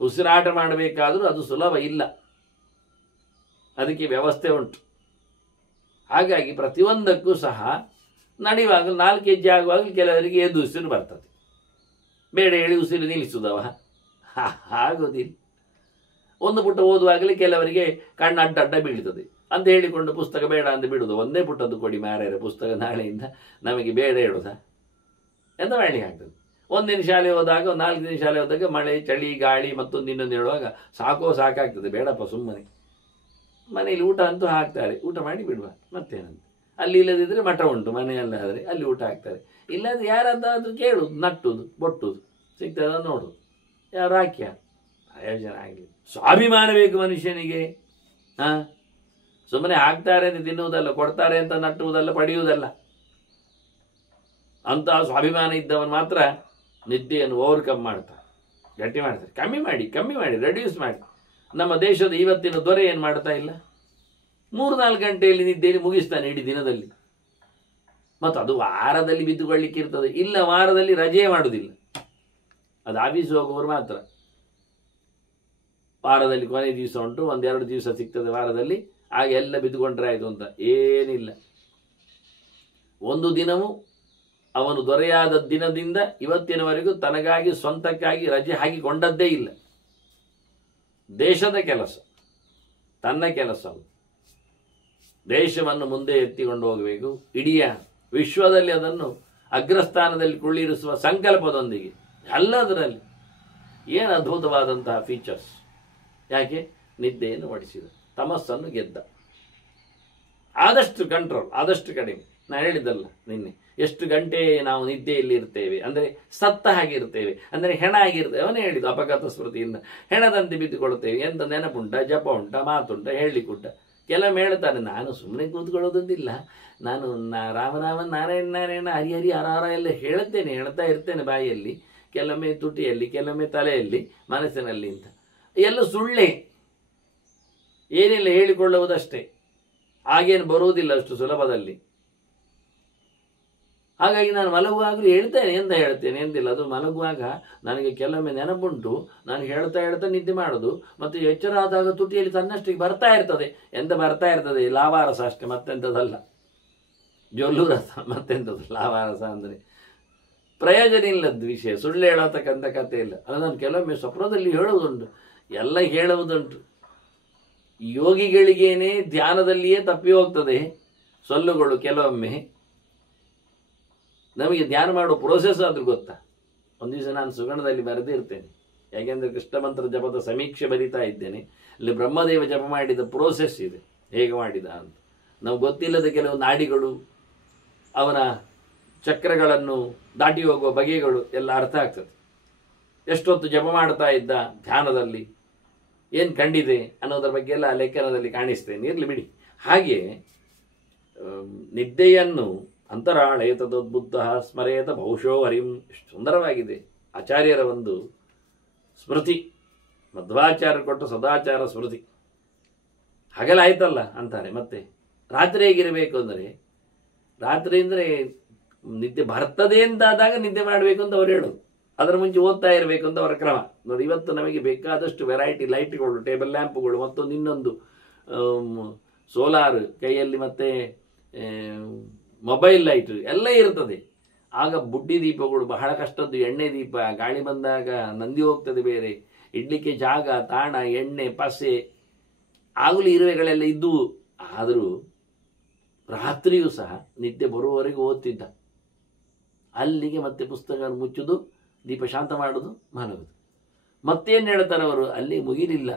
ಉಸಿರಾಟ ಮಾಡಬೇಕಾದ್ರೂ ಅದು ಸುಲಭ ಇಲ್ಲ, ಅದಕ್ಕೆ ವ್ಯವಸ್ಥೆ ಉಂಟು. ಹಾಗಾಗಿ ಪ್ರತಿಯೊಂದಕ್ಕೂ ಸಹ ನಡೆಯುವಾಗ 4 ಹೆಜ್ಜೆ ಆಗುವಾಗಲೂ ಕೆಲವರಿಗೆ ಎದ್ದು ಉಸಿರು ಬರ್ತದೆ. ಬೇಡ ಹೇಳಿ ಉಸಿರು ನಿಲ್ಲಿಸುವುದವ ಆಗೋದಿಲ್ಲ. ಒಂದು ಪುಟ ಓದುವಾಗಲೇ ಕೆಲವರಿಗೆ ಕಣ್ಣು ಅಡ್ಡ ಬೀಳ್ತದೆ ಅಂತ ಹೇಳಿಕೊಂಡು ಪುಸ್ತಕ ಬೇಡ ಅಂತ ಬಿಡುವುದು. ಒಂದೇ ಪುಟದ್ದು ಕೊಡಿ ಮಾರ್ಯಾರೆ ಪುಸ್ತಕ, ನಾಳೆಯಿಂದ ನಮಗೆ ಬೇಡ ಹೇಳುವುದ ಎಂತ ಮಾಡಲಿಕ್ಕೆ ಆಗ್ತದೆ. ಒಂದಿನ ಶಾಲೆ ಹೋದಾಗ, 4 ದಿನ ಶಾಲೆ ಹೋದಾಗ ಮಳೆ, ಚಳಿ, ಗಾಳಿ, ಮತ್ತೊಂದು ಇನ್ನೊಂದು ಹೇಳುವಾಗ ಸಾಕಾಗ್ತದೆ. ಬೇಡಪ್ಪ ಸುಮ್ಮನೆ ಮನೆಯಲ್ಲಿ ಊಟ ಅಂತೂ ಹಾಕ್ತಾರೆ, ಊಟ ಮಾಡಿ ಬಿಡುವ ಮತ್ತೇನಂತ. ಅಲ್ಲಿ ಇಲ್ಲದಿದ್ದರೆ ಮಠ ಉಂಟು ಮನೆಯಲ್ಲಾದರೆ, ಅಲ್ಲಿ ಊಟ ಹಾಕ್ತಾರೆ. ಇಲ್ಲಾಂದ್ರೆ ಯಾರಂತಾದ್ರೂ ಕೇಳುದು, ನಟ್ಟುದು, ಬೊಟ್ಟುದು ಸಿಗ್ತದ ನೋಡುದು, ಯಾರು ಹಾಕ್ಯ ಪ್ರಯೋಜನ ಆಗಲಿ. ಸ್ವಾಭಿಮಾನ ಬೇಕು ಮನುಷ್ಯನಿಗೆ. ಸುಮ್ಮನೆ ಹಾಕ್ತಾರೆ ಅಂತ ತಿನ್ನುವುದಲ್ಲ, ಕೊಡ್ತಾರೆ ಅಂತ ನಟ್ಟುವುದಲ್ಲ, ಪಡೆಯುವುದಲ್ಲ. ಅಂತಹ ಸ್ವಾಭಿಮಾನ ಇದ್ದವನು ಮಾತ್ರ ನಿದ್ದೆಯನ್ನು ಓವರ್ಕಮ್ ಮಾಡ್ತಾರೆ, ಗಟ್ಟಿ ಮಾಡ್ತಾರೆ. ಕಮ್ಮಿ ಮಾಡಿ ರೆಡ್ಯೂಸ್ ಮಾಡಿ. ನಮ್ಮ ದೇಶದ ಇವತ್ತಿನ ದೊರೆ ಏನು ಮಾಡ್ತಾ ಇಲ್ಲ, 3-4 ಗಂಟೆಯಲ್ಲಿ ನಿದ್ದೆಯಲ್ಲಿ ಮುಗಿಸ್ತಾನೆ ಇಡೀ ದಿನದಲ್ಲಿ. ಮತ್ತು ಅದು ವಾರದಲ್ಲಿ ಬಿದ್ದುಕೊಳ್ಳಿಕ್ಕೆ ಇರ್ತದೆ, ಇಲ್ಲ ವಾರದಲ್ಲಿ ರಜೆ ಮಾಡುವುದಿಲ್ಲ. ಅದು ಆಫೀಸ್ ಹೋಗುವವರು ಮಾತ್ರ. ವಾರದಲ್ಲಿ ಕೊನೆ ದಿವಸ ಉಂಟು, 1-2 ದಿವಸ ಸಿಗ್ತದೆ ವಾರದಲ್ಲಿ, ಆಗ ಎಲ್ಲ ಬಿದ್ದುಕೊಂಡ್ರೆ ಆಯಿತು ಅಂತ ಏನಿಲ್ಲ. ಒಂದು ದಿನವೂ ಅವನು ದೊರೆಯಾದ ದಿನದಿಂದ ಇವತ್ತಿನವರೆಗೂ ತನಗಾಗಿ ಸ್ವಂತಕ್ಕಾಗಿ ರಜೆ ಹಾಕಿಕೊಂಡದ್ದೇ ಇಲ್ಲ. ದೇಶದ ಕೆಲಸ, ತನ್ನ ಕೆಲಸ, ದೇಶವನ್ನು ಮುಂದೆ ಎತ್ತಿಕೊಂಡು ಹೋಗಬೇಕು, ಇಡೀ ವಿಶ್ವದಲ್ಲಿ ಅದನ್ನು ಅಗ್ರಸ್ಥಾನದಲ್ಲಿ ಕುಳ್ಳಿರಿಸುವ ಸಂಕಲ್ಪದೊಂದಿಗೆ. ಎಲ್ಲದರಲ್ಲಿ ಏನು ಅದ್ಭುತವಾದಂತಹ ಫೀಚರ್ಸ್. ಯಾಕೆ? ನಿದ್ದೆಯನ್ನು ಒಡಿಸಿದ, ತಮಸ್ಸನ್ನು ಗೆದ್ದ. ಆದಷ್ಟು ಕಂಟ್ರೋಲ್, ಆದಷ್ಟು ಕಡಿಮೆ. ನಾನು ಹೇಳಿದ್ದಲ್ಲ ನಿನ್ನೆ, ಎಷ್ಟು ಗಂಟೆ ನಾವು ನಿದ್ದೆಯಲ್ಲಿ ಇರ್ತೇವೆ ಅಂದರೆ ಸತ್ತ ಹಾಗಿರ್ತೇವೆ, ಅಂದರೆ ಹೆಣ ಆಗಿರ್ತೇವೆ. ಅವನೇ ಹೇಳಿದ್ದು ಅಪಘಾತ ಸ್ಮೃತಿಯಿಂದ ಹೆಣದಂತೆ ಬಿದ್ದುಕೊಳ್ಳುತ್ತೇವೆ. ಎಂತ ನೆನಪುಂಟ, ಜಪ ಉಂಟ, ಮಾತುಂಟ, ಹೇಳಲಿಕ್ಕುಂಟ. ಕೆಲವೊಮ್ಮೆ ಹೇಳ್ತಾನೆ, ನಾನು ಸುಮ್ಮನೆ ಕೂತ್ಕೊಳ್ಳೋದಂತಿಲ್ಲ, ನಾನು ರಾಮನಾಮ ನಾರಾಯಣ ಹರಿ ಹರ ಎಲ್ಲ ಹೇಳ್ತಾ ಇರ್ತೇನೆ ಬಾಯಿಯಲ್ಲಿ, ಕೆಲವೊಮ್ಮೆ ತುಟಿಯಲ್ಲಿ, ಕೆಲವೊಮ್ಮೆ ತಲೆಯಲ್ಲಿ, ಮನಸ್ಸಿನಲ್ಲಿ ಅಂತ. ಎಲ್ಲ ಸುಳ್ಳೆ, ಏನಿಲ್ಲ, ಹೇಳಿಕೊಳ್ಳುವುದಷ್ಟೇ. ಹಾಗೇನು ಬರುವುದಿಲ್ಲ ಅಷ್ಟು ಸುಲಭದಲ್ಲಿ. ಹಾಗಾಗಿ ನಾನು ಮಲಗುವಾಗಲೂ ಹೇಳ್ತೇನೆ, ಹೇಳ್ತೇನೆ ಎಂದಿಲ್ಲ. ಅದು ಮಲಗುವಾಗ ನನಗೆ ಕೆಲವೊಮ್ಮೆ ನೆನಪುಂಟು, ನಾನು ಹೇಳ್ತಾ ನಿದ್ದೆ ಮಾಡೋದು. ಮತ್ತು ಎಚ್ಚರ ಆದಾಗ ತುಟಿಯಲ್ಲಿ ತನ್ನಷ್ಟಿಗೆ ಬರ್ತಾ ಇರ್ತದೆ. ಬರ್ತಾ ಇರ್ತದೆ? ಲಾವಾರಸ ಅಷ್ಟೇ, ಮತ್ತೆಂಥದ್ದಲ್ಲ. ಜೊಲ್ಲು ರಸ, ಮತ್ತೆಂಥದ್ದು ಲಾವಾರಸ ಅಂದರೆ ಪ್ರಯೋಜನ ಇಲ್ಲದ ವಿಷಯ, ಸುಳ್ಳು ಹೇಳತಕ್ಕಂಥ ಕಥೆ ಇಲ್ಲ. ಅದು ನಾನು ಕೆಲವೊಮ್ಮೆ ಸ್ವಪ್ನದಲ್ಲಿ ಹೇಳುವುದುಂಟು, ಎಲ್ಲ ಹೇಳುವುದುಂಟು. ಯೋಗಿಗಳಿಗೇನೆ ಧ್ಯಾನದಲ್ಲಿಯೇ ತಪ್ಪಿ ಹೋಗ್ತದೆ ಸೊಲ್ಲುಗಳು ಕೆಲವೊಮ್ಮೆ. ನಮಗೆ ಧ್ಯಾನ ಮಾಡೋ ಪ್ರೋಸೆಸ್ ಆದ್ರೂ ಗೊತ್ತಾ? ಒಂದು ದಿವಸ ನಾನು ಸುಗಣದಲ್ಲಿ ಬರೆದಿರ್ತೇನೆ, ಯಾಕೆಂದರೆ ಕೃಷ್ಣ ಮಂತ್ರ ಜಪದ ಸಮೀಕ್ಷೆ ಬರಿತಾ ಇದ್ದೇನೆ. ಅಲ್ಲಿ ಬ್ರಹ್ಮದೇವ ಜಪ ಮಾಡಿದ ಪ್ರೋಸೆಸ್ ಇದೆ, ಹೇಗೆ ಮಾಡಿದ ಅಂತ. ನಾವು ಗೊತ್ತಿಲ್ಲದ ಕೆಲವು ನಾಡಿಗಳು, ಅವನ ಚಕ್ರಗಳನ್ನು ದಾಟಿ ಹೋಗುವ ಬಗೆಗಳು ಎಲ್ಲ ಅರ್ಥ ಆಗ್ತದೆ. ಎಷ್ಟೊತ್ತು ಜಪ ಮಾಡ್ತಾ ಇದ್ದ ಧ್ಯಾನದಲ್ಲಿ, ಏನು ಕಂಡಿದೆ ಅನ್ನೋದ್ರ ಬಗ್ಗೆ ಎಲ್ಲ ಲೇಖನದಲ್ಲಿ ಕಾಣಿಸ್ತೇನೆ, ಇರಲಿ ಬಿಡಿ. ಹಾಗೆ ನಿದ್ದೆಯನ್ನು ಅಂತರಾಳೇತದದ್ಬುದ್ಧ ಸ್ಮರೇತ ಬಹುಶೋ ಹರಿಂ. ಎಷ್ಟು ಸುಂದರವಾಗಿದೆ ಆಚಾರ್ಯರ ಒಂದು ಸ್ಮೃತಿ, ಮಧ್ವಾಚಾರ್ಯ ಕೊಟ್ಟ ಸದಾಚಾರ ಸ್ಮೃತಿ. ಹಗಲಾಯ್ತಲ್ಲ ಅಂತಾರೆ. ಮತ್ತೆ ರಾತ್ರಿ ಹೇಗಿರಬೇಕು ಅಂದರೆ, ರಾತ್ರಿ ಅಂದರೆ ನಿದ್ದೆ ಬರ್ತದೆ ಅಂತಾದಾಗ ನಿದ್ದೆ ಮಾಡಬೇಕು ಅಂತ ಅವ್ರು ಹೇಳೋದು. ಅದರ ಮುಂಚೆ ಓದ್ತಾ ಇರಬೇಕು ಅಂತ ಅವರ ಕ್ರಮ ನೋಡಿ. ಇವತ್ತು ನಮಗೆ ಬೇಕಾದಷ್ಟು ವೆರೈಟಿ ಲೈಟ್ಗಳು, ಟೇಬಲ್ ಲ್ಯಾಂಪ್ಗಳು, ಮತ್ತೊಂದು ಇನ್ನೊಂದು ಸೋಲಾರ್ ಕೈಯಲ್ಲಿ, ಮತ್ತೆ ಮೊಬೈಲ್ ಲೈಟ್ ಎಲ್ಲ ಇರ್ತದೆ. ಆಗ ಬುಡ್ಡಿ ದೀಪಗಳು ಬಹಳ ಕಷ್ಟದ್ದು, ಎಣ್ಣೆ ದೀಪ, ಗಾಳಿ ಬಂದಾಗ ನಂದಿ ಹೋಗ್ತದೆ ಬೇರೆ, ಇಡ್ಲಿಕ್ಕೆ ಜಾಗ, ತಾಣ, ಎಣ್ಣೆ, ಪಸೆ, ಆಗಲೂ ಇರುವೆಗಳೆಲ್ಲ ಇದ್ದವು. ಆದರೂ ರಾತ್ರಿಯೂ ಸಹ ನಿದ್ದೆ ಬರುವವರೆಗೂ ಓದ್ತಿದ್ದ. ಅಲ್ಲಿಗೆ ಮತ್ತೆ ಪುಸ್ತಕ ಮುಚ್ಚುದು, ದೀಪ ಶಾಂತ ಮಾಡೋದು, ಮಲಗುದು. ಮತ್ತೇನು ಹೇಳ್ತಾರೆ ಅವರು, ಅಲ್ಲಿ ಮುಗಿಲಿಲ್ಲ.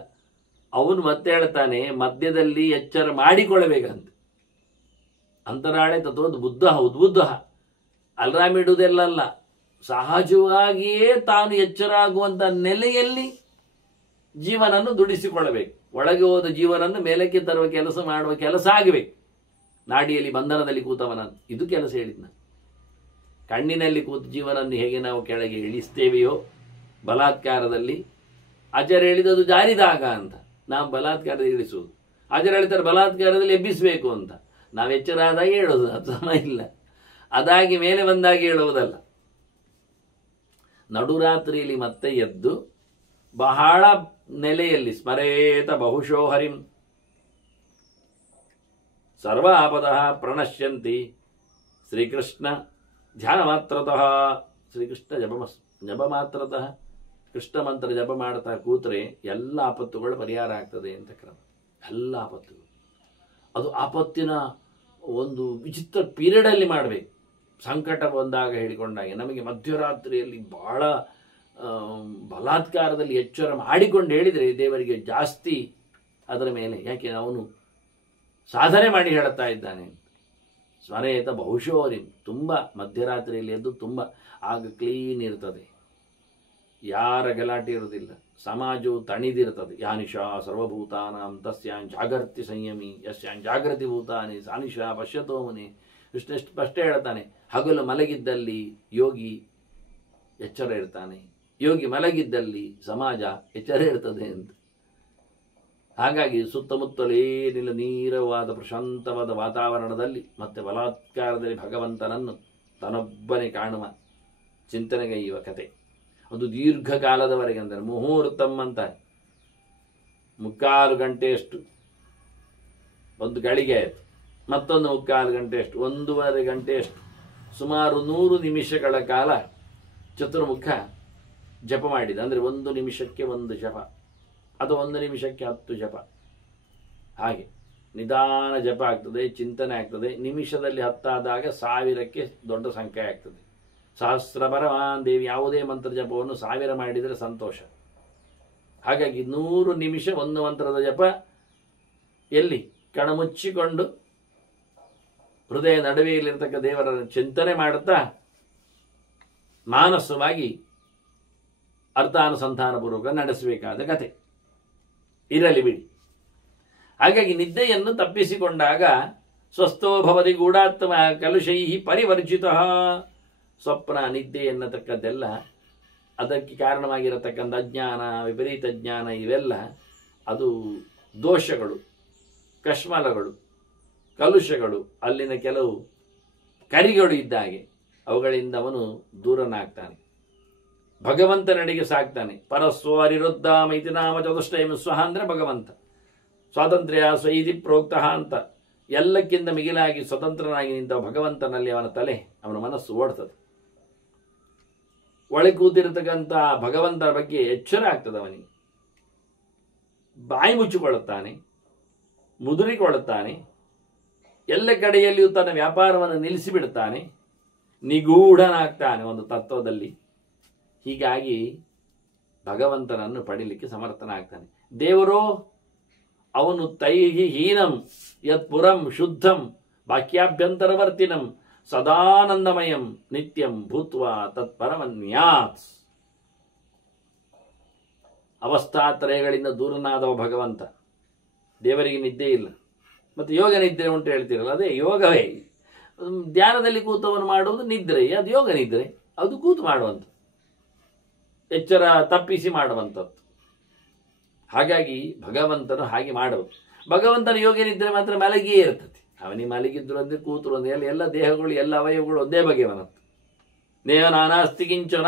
ಅವನು ಮತ್ತೆ ಹೇಳ್ತಾನೆ, ಮಧ್ಯದಲ್ಲಿ ಎಚ್ಚರ ಮಾಡಿಕೊಳ್ಳಬೇಕಂತ. ಅಂತರಾಳೆ ತತ್ವದ ಬುದ್ಧ ಉದ್ಬುದ್ಧ, ಅಲ್ರಾಮ್ ಇಡುವುದೆಲ್ಲ, ಸಹಜವಾಗಿಯೇ ತಾನು ಎಚ್ಚರ ಆಗುವಂಥ ನೆಲೆಯಲ್ಲಿ ಜೀವನನ್ನು ದುಡಿಸಿಕೊಳ್ಳಬೇಕು. ಒಳಗೆ ಹೋದ ಜೀವನನ್ನು ಮೇಲಕ್ಕೆ ತರುವ ಕೆಲಸ ಮಾಡುವ ಕೆಲಸ ಆಗಬೇಕು. ನಾಡಿಯಲ್ಲಿ ಬಂಧನದಲ್ಲಿ ಕೂತವನ ಇದು ಕೆಲಸ ಹೇಳಿದ್ನ. ಕಣ್ಣಿನಲ್ಲಿ ಕೂತು ಜೀವನನ್ನು ಹೇಗೆ ನಾವು ಕೆಳಗೆ ಇಳಿಸ್ತೇವೆಯೋ ಬಲಾತ್ಕಾರದಲ್ಲಿ, ಆಚಾರ್ಯ ಹೇಳಿದದು ಜಾರಿದಾಗ ಅಂತ, ನಾವು ಬಲಾತ್ಕಾರದಲ್ಲಿ ಇಳಿಸುವುದು. ಆಚಾರ್ಯ ಹೇಳ್ತಾರೆ ಬಲಾತ್ಕಾರದಲ್ಲಿ ಎಬ್ಬಿಸಬೇಕು ಅಂತ. ನಾವು ಎಚ್ಚರ ಆದಾಗ ಹೇಳೋದು, ಅದು ಸಮ ಇಲ್ಲ. ಅದಾಗಿ ಮೇಲೆ ಬಂದಾಗ ಹೇಳುವುದಲ್ಲ. ನಡುರಾತ್ರಿಯಲ್ಲಿ ಮತ್ತೆ ಎದ್ದು ಬಹಳ ನೆಲೆಯಲ್ಲಿ ಸ್ಮರೇತ ಬಹುಶೋ ಹರಿಂ ಸರ್ವ ಆಪದಃ ಪ್ರಣಶ್ಯಂತಿ ಶ್ರೀಕೃಷ್ಣ ಧ್ಯಾನ ಮಾತ್ರತಃ. ಶ್ರೀಕೃಷ್ಣ ಜಪ ಮಾತ್ರತಃ ಕೃಷ್ಣ ಮಂತ್ರ ಜಪ ಮಾಡ್ತಾ ಕೂತ್ರೆ ಎಲ್ಲ ಆಪತ್ತುಗಳು ಪರಿಹಾರ ಆಗ್ತದೆ ಅಂತ ಕ್ರಮ. ಎಲ್ಲ ಆಪತ್ತುಗಳು, ಅದು ಆಪತ್ತಿನ ಒಂದು ವಿಚಿತ್ರ ಪೀರಿಯಡಲ್ಲಿ ಮಾಡಬೇಕು. ಸಂಕಟ ಬಂದಾಗ ಹೇಳಿಕೊಂಡಾಗೆ ನಮಗೆ ಮಧ್ಯರಾತ್ರಿಯಲ್ಲಿ ಬಹಳ ಬಲಾತ್ಕಾರದಲ್ಲಿ ಎಚ್ಚರ ಮಾಡಿಕೊಂಡು ಹೇಳಿದರೆ ದೇವರಿಗೆ ಜಾಸ್ತಿ ಅದರ ಮೇಲೆ, ಯಾಕೆ ಅವನು ಸಾಧನೆ ಮಾಡಿ ಹೇಳುತ್ತಾ ಇದ್ದಾನೆ. ಸ್ವರೇತ ಬಹುಶೋರಿ, ತುಂಬ ಮಧ್ಯರಾತ್ರಿಯಲ್ಲಿ ಎದ್ದು ತುಂಬ ಆಗ ಕ್ಲೀನ್ ಇರ್ತದೆ, ಯಾರ ಗಲಾಟೆ ಇರೋದಿಲ್ಲ. ಸಮಾಜವು ತಣಿದಿರ್ತದೆ. ಯಾನಿಶಾ ಸರ್ವಭೂತಾನಾಂ ತಸ್ಯಾಂ ಜಾಗರ್ತಿ ಸಂಯಮಿ ಯಸ್ಯಾಂ ಜಾಗೃತಿ ಭೂತಾನಿ ಸಾನಿಶಾ ಪಶ್ಯತೋ ಮುನಿ. ವಿಷ್ಣು ಸ್ಪಷ್ಟ ಹೇಳ್ತಾನೆ, ಹಗಲು ಮಲಗಿದ್ದಲ್ಲಿ ಯೋಗಿ ಎಚ್ಚರ ಇರ್ತಾನೆ, ಯೋಗಿ ಮಲಗಿದ್ದಲ್ಲಿ ಸಮಾಜ ಎಚ್ಚರ ಇರ್ತದೆ ಅಂತ. ಹಾಗಾಗಿ ಸುತ್ತಮುತ್ತಲೇನಿಲ್ಲ ನೀರವಾದ ಪ್ರಶಾಂತವಾದ ವಾತಾವರಣದಲ್ಲಿ ಮತ್ತೆ ಬಲಾತ್ಕಾರದಲ್ಲಿ ಭಗವಂತನನ್ನು ತನ್ನೊಬ್ಬನೇ ಕಾಣುವ ಚಿಂತನೆಗೈಯುವ ಕತೆ. ಅದು ದೀರ್ಘಕಾಲದವರೆಗೆ, ಅಂದರೆ ಮುಹೂರ್ತಂ ಅಂತಾರೆ, 3/4 ಗಂಟೆಯಷ್ಟು ಒಂದು ಗಳಿಗೆ ಆಯಿತು, ಮತ್ತೊಂದು 3/4 ಗಂಟೆಯಷ್ಟು, 1.5 ಗಂಟೆಯಷ್ಟು, ಸುಮಾರು 100 ನಿಮಿಷಗಳ ಕಾಲ ಚತುರ್ಮುಖ ಜಪ ಮಾಡಿದ. ಅಂದರೆ 1 ನಿಮಿಷಕ್ಕೆ 1 ಜಪ, ಅದು 1 ನಿಮಿಷಕ್ಕೆ 10 ಜಪ. ಹಾಗೆ ನಿಧಾನ ಜಪ ಆಗ್ತದೆ, ಚಿಂತನೆ ಆಗ್ತದೆ. ನಿಮಿಷದಲ್ಲಿ 10 ಆದಾಗ 1000ಕ್ಕೆ ದೊಡ್ಡ ಸಂಖ್ಯೆ ಆಗ್ತದೆ. ಸಹಸ್ರ ಪರಮಾನ್ ದೇವಿ, ಯಾವುದೇ ಮಂತ್ರ ಜಪವನ್ನು 1000 ಮಾಡಿದರೆ ಸಂತೋಷ. ಹಾಗಾಗಿ 100 ನಿಮಿಷ 1 ಮಂತ್ರದ ಜಪ, ಎಲ್ಲಿ ಕಣಮುಚ್ಚಿಕೊಂಡು ಹೃದಯ ನಡುವೆಯಲ್ಲಿರ್ತಕ್ಕ ದೇವರ ಚಿಂತನೆ ಮಾಡುತ್ತಾ ಮಾನಸವಾಗಿ ಅರ್ಥಾನುಸಂಧಾನಪೂರ್ವಕ ನಡೆಸಬೇಕಾದ ಕತೆ. ಇರಲಿ ಬಿಡಿ. ಹಾಗಾಗಿ ನಿದ್ದೆಯನ್ನು ತಪ್ಪಿಸಿಕೊಂಡಾಗ ಸ್ವಸ್ಥೋ ಭವತಿ ಗೂಢಾತ್ಮ ಕಲುಷೈ ಪರಿವರ್ಜಿತ. ಸ್ವಪ್ನ ನಿದ್ದೆ ಎನ್ನತಕ್ಕದ್ದೆಲ್ಲ, ಅದಕ್ಕೆ ಕಾರಣವಾಗಿರತಕ್ಕಂಥ ಅಜ್ಞಾನ, ವಿಪರೀತ ಜ್ಞಾನ, ಇವೆಲ್ಲ ಅದು ದೋಷಗಳು, ಕಶ್ಮಲಗಳು, ಕಲುಷಗಳು, ಅಲ್ಲಿನ ಕೆಲವು ಕರಿಗಳು ಇದ್ದಾಗೆ. ಅವುಗಳಿಂದ ಅವನು ದೂರನಾಗ್ತಾನೆ, ಭಗವಂತನಡೆಗೆ ಸಾಕ್ತಾನೆ. ಪರಸ್ವ ಅನಿರುದ್ಧ ಮೈತಿ ನಾಮ ಚತುಷ್ಟಯಂ ಸ್ವಹ ಅಂದರೆ ಭಗವಂತ. ಸ್ವಾತಂತ್ರ್ಯ ಸ್ವೈತಿ ಪ್ರೋಕ್ತಃ ಅಂತ ಎಲ್ಲಕ್ಕಿಂತ ಮಿಗಿಲಾಗಿ ಸ್ವತಂತ್ರನಾಗಿ ನಿಂತ ಭಗವಂತನಲ್ಲಿ ಅವನ ತಲೆ, ಅವನ ಮನಸ್ಸು ಓಡ್ತದೆ. ಒಳ ಕೂತಿರತಕ್ಕಂಥ ಭಗವಂತನ ಬಗ್ಗೆ ಎಚ್ಚರ ಆಗ್ತದೆ ಅವನಿಗೆ. ಬಾಯಿ ಮುಚ್ಚಿಕೊಳ್ಳುತ್ತಾನೆ, ಮುದುರಿಕೊಳ್ಳುತ್ತಾನೆ, ಎಲ್ಲ ಕಡೆಯಲ್ಲಿಯೂ ತನ್ನ ವ್ಯಾಪಾರವನ್ನು ನಿಲ್ಲಿಸಿಬಿಡುತ್ತಾನೆ, ನಿಗೂಢನಾಗ್ತಾನೆ ಒಂದು ತತ್ವದಲ್ಲಿ. ಹೀಗಾಗಿ ಭಗವಂತನನ್ನು ಪಡೀಲಿಕ್ಕೆ ಸಮರ್ಥನಾಗ್ತಾನೆ. ದೇವರೋ ಅವನು ತೈಹಿ ಹೀನಂ ಯತ್ ಪುರಂ ಶುದ್ಧಂ ವಾಕ್ಯಾಭ್ಯಂತರವರ್ತಿನಂ ಸದಾನಂದಮಯಂ ನಿತ್ಯಂ ಭೂತ್ವಾ ತತ್ಪರಮನ್ಯಾತ್. ಅವಸ್ಥಾತ್ರಯಗಳಿಂದ ದೂರನಾದವ ಭಗವಂತ. ದೇವರಿಗೆ ನಿದ್ದೆ ಇಲ್ಲ, ಮತ್ತು ಯೋಗ ನಿದ್ರೆ ಉಂಟು ಹೇಳ್ತೀರಲ್ಲ, ಅದೇ ಯೋಗವೇ. ಧ್ಯಾನದಲ್ಲಿ ಕೂತವನು ಮಾಡುವುದು ನಿದ್ರೆ, ಅದು ಯೋಗ ನಿದ್ರೆ, ಅದು ಕೂತು ಮಾಡುವಂಥ, ಎಚ್ಚರ ತಪ್ಪಿಸಿ ಮಾಡುವಂಥದ್ದು. ಹಾಗಾಗಿ ಭಗವಂತನು ಹಾಗೆ ಮಾಡುವುದು. ಭಗವಂತನ ಯೋಗ ನಿದ್ರೆ ಮಾತ್ರ ಮಲಗಿಯೇ ಇರ್ತದೆ. ಅವನಿಗೆ ಮಲಗಿದ್ರು ಅಂದರೆ ಕೂತರು ಅಂದರೆ ಎಲ್ಲ ದೇಹಗಳು, ಎಲ್ಲ ಅವಯವಗಳು ಒಂದೇ ಬಗೆಯವನದ್ದು. ದೇಹ ನಾನಾಸ್ತಿ ಕಿಂಚನ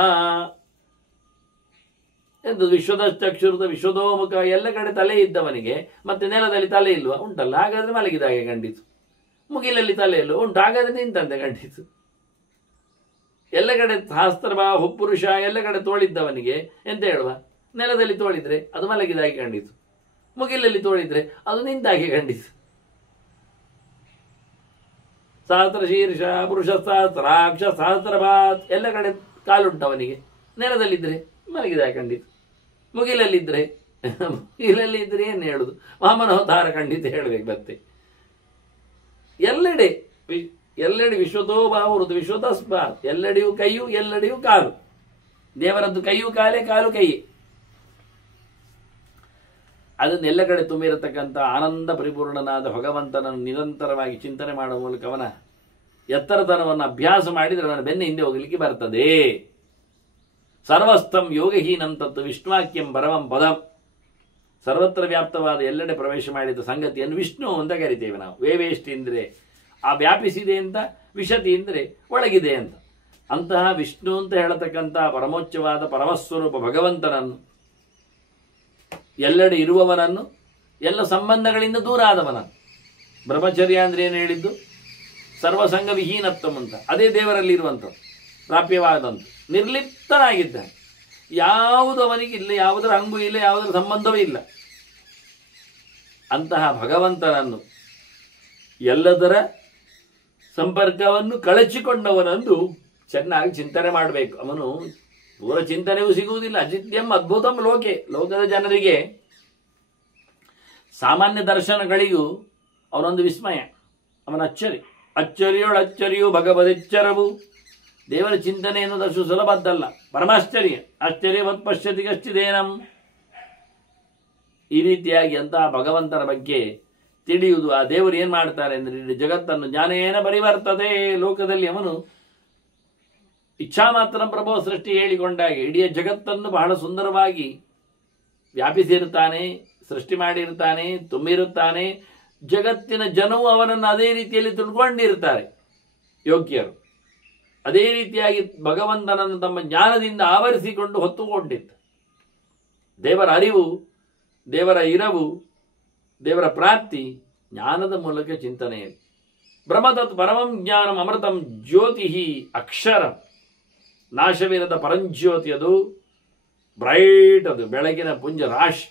ಎಂದು ವಿಶ್ವದ ಚಕ್ಷುರದ ವಿಶ್ವದೋಮುಖ, ಎಲ್ಲ ಕಡೆ ತಲೆ ಇದ್ದವನಿಗೆ ಮತ್ತೆ ನೆಲದಲ್ಲಿ ತಲೆ ಇಲ್ವಾ? ಉಂಟಲ್ಲ, ಹಾಗಾದ್ರೆ ಮಲಗಿದಾಗೆ ಕಂಡಿತು. ಮುಗಿಲಲ್ಲಿ ತಲೆ ಇಲ್ವ? ಉಂಟು, ಹಾಗಾದ್ರೆ ನಿಂತಂತೆ ಕಂಡಿತು. ಎಲ್ಲ ಕಡೆ ಸಹಸ್ರಭ ಹುಪ್ಪುರುಷ ಎಲ್ಲ ಕಡೆ ತೋಳಿದ್ದವನಿಗೆ ಎಂತ ಹೇಳುವ? ನೆಲದಲ್ಲಿ ತೋಳಿದ್ರೆ ಅದು ಮಲಗಿದಾಗೆ ಕಂಡಿತು, ಮುಗಿಲಲ್ಲಿ ತೋಳಿದ್ರೆ ಅದು ನಿಂತಾಗೆ ಕಂಡಿತು. ಸಹಸ್ರ ಶೀರ್ಷ ಪುರುಷ ಸಹಸ್ರಾಕ್ಷ ಸಹಸ್ರಭಾತ್, ಎಲ್ಲ ಕಡೆ ಕಾಲುಂಟವನಿಗೆ. ನೆಲದಲ್ಲಿದ್ರೆ ಮಲಗಿದಾಗೆ ಕಂಡಿತು, ಮುಗಿಲಲ್ಲಿದ್ರೆ ಏನು ಹೇಳುದು? ವಾಮನೋದ್ಧಾರ ಖಂಡಿತ ಹೇಳಬೇಕು. ಮತ್ತೆ ಎಲ್ಲೆಡೆ ವಿಶ್ವದೋ ಬಾಹುರುದು ವಿಶ್ವತಸ್ಮಾತ್, ಎಲ್ಲೆಡೆಯೂ ಕೈಯು ಎಲ್ಲೆಡೆಯೂ ಕಾಲು. ದೇವರದ್ದು ಕೈಯು ಕಾಲೇ, ಕಾಲು ಕೈಯೇ. ಅದನ್ನೆಲ್ಲ ಕಡೆ ತುಂಬಿರತಕ್ಕಂಥ ಆನಂದ ಪರಿಪೂರ್ಣನಾದ ಭಗವಂತನನ್ನು ನಿರಂತರವಾಗಿ ಚಿಂತನೆ ಮಾಡುವ ಮೂಲಕ ಅವನ ಎತ್ತರತನವನ್ನು ಅಭ್ಯಾಸ ಮಾಡಿದರೆ ಅವನ ಬೆನ್ನ ಹಿಂದೆ ಹೋಗಲಿಕ್ಕೆ ಬರ್ತದೆ. ಸರ್ವಸ್ಥಂ ಯೋಗಹೀನಂ ತತ್ತು ವಿಷ್ಣುವಾಕ್ಯಂ ಪರಮಂ ಪದಂ. ಸರ್ವತ್ರ ವ್ಯಾಪ್ತವಾದ ಎಲ್ಲೆಡೆ ಪ್ರವೇಶ ಮಾಡಿದ ಸಂಗತಿಯನ್ನು ವಿಷ್ಣು ಅಂತ ಕರಿತೇವೆ ನಾವು. ವೇವೇಷ್ಟಿ ಅಂದರೆ ಆ ವ್ಯಾಪಿಸಿದೆ ಅಂತ, ವಿಶತಿ ಅಂದರೆ ಒಳಗಿದೆ ಅಂತ. ಅಂತಹ ವಿಷ್ಣು ಅಂತ ಹೇಳತಕ್ಕಂಥ ಪರಮೋಚ್ಚವಾದ ಪರಮಸ್ವರೂಪ ಭಗವಂತನನ್ನು, ಎಲ್ಲೆಡೆ ಇರುವವನನ್ನು, ಎಲ್ಲ ಸಂಬಂಧಗಳಿಂದ ದೂರ ಆದವನನ್ನು. ಬ್ರಹ್ಮಚರ್ಯ ಅಂದ್ರೆ ಏನು ಹೇಳಿದ್ದು? ಸರ್ವಸಂಗ ವಿಹೀನತ್ವಂ ಅಂತ. ಅದೇ ದೇವರಲ್ಲಿ ಇರುವಂಥದ್ದು, ಪ್ರಾಪ್ಯವಾದಂಥ. ನಿರ್ಲಿಪ್ತನಾಗಿದ್ದಾನೆ, ಯಾವುದು ಅವನಿಗಿಲ್ಲ, ಯಾವುದರ ಹಂಗು ಇಲ್ಲ, ಯಾವುದರ ಸಂಬಂಧವೂ ಇಲ್ಲ. ಅಂತಹ ಭಗವಂತನನ್ನು, ಎಲ್ಲದರ ಸಂಪರ್ಕವನ್ನು ಕಳಚಿಕೊಂಡವನನ್ನು ಚೆನ್ನಾಗಿ ಚಿಂತನೆ ಮಾಡಬೇಕು. ಅವನು ದೂರ ಚಿಂತನೆಯೂ ಸಿಗುವುದಿಲ್ಲ. ಅಜಿತ್ಯಂ ಅದ್ಭುತಂ ಲೋಕೆ. ಲೋಕದ ಜನರಿಗೆ ಸಾಮಾನ್ಯ ದರ್ಶನಗಳಿಗೂ ಅವನೊಂದು ವಿಸ್ಮಯ, ಅವನ ಅಚ್ಚರಿ. ಅಚ್ಚರಿಯೊಳಚ್ಚರಿಯು ಭಗವದೆಚ್ಚರವು. ದೇವರ ಚಿಂತನೆ ಎನ್ನುವುದಷ್ಟು ಸುಲಭದ್ದಲ್ಲ, ಪರಮಾಶ್ಚರ್ಯ. ಆಶ್ಚರ್ಯವತ್ ಪಶ್ಯತಿ ಕಶ್ಚಿದೇನಂ. ಈ ರೀತಿಯಾಗಿ ಅಂತಹ ಭಗವಂತನ ಬಗ್ಗೆ ತಿಳಿಯುವುದು. ಆ ದೇವರು ಏನು ಮಾಡ್ತಾರೆ ಅಂದರೆ ಇಡೀ ಜಗತ್ತನ್ನು ಜ್ಞಾನೇನ ಪರಿವರ್ತದೆ, ಲೋಕದಲ್ಲಿ ಅವನು ಇಚ್ಛಾ ಮಾತ್ರ ಪ್ರಭೋ ಸೃಷ್ಟಿ ಹೇಳಿಕೊಂಡಾಗೆ ಇಡೀ ಜಗತ್ತನ್ನು ಬಹಳ ಸುಂದರವಾಗಿ ವ್ಯಾಪಿಸಿರುತ್ತಾನೆ, ಸೃಷ್ಟಿ ಮಾಡಿರ್ತಾನೆ, ತುಂಬಿರುತ್ತಾನೆ. ಜಗತ್ತಿನ ಜನವು ಅವನನ್ನು ಅದೇ ರೀತಿಯಲ್ಲಿ ತಿಳ್ಕೊಂಡಿರ್ತಾರೆ ಯೋಗ್ಯರು. ಅದೇ ರೀತಿಯಾಗಿ ಭಗವಂತನನ್ನು ತಮ್ಮ ಜ್ಞಾನದಿಂದ ಆವರಿಸಿಕೊಂಡು ಹೊತ್ತುಕೊಂಡಿತ್ತು. ದೇವರ ಅರಿವು, ದೇವರ ಇರವು, ದೇವರ ಪ್ರಾಪ್ತಿ ಜ್ಞಾನದ ಮೂಲಕ ಚಿಂತನೆಯಲ್ಲಿ. ಬ್ರಹ್ಮತತ್ ಪರಮಂ ಜ್ಞಾನಂ ಅಮೃತಂ ಜ್ಯೋತಿ ಅಕ್ಷರಂ, ನಾಶವಿರದ ಪರಂಜ್ಯೋತಿ, ಅದು ಬ್ರೈಟ್, ಅದು ಬೆಳಗಿನ ಪುಂಜ ರಾಶಿ.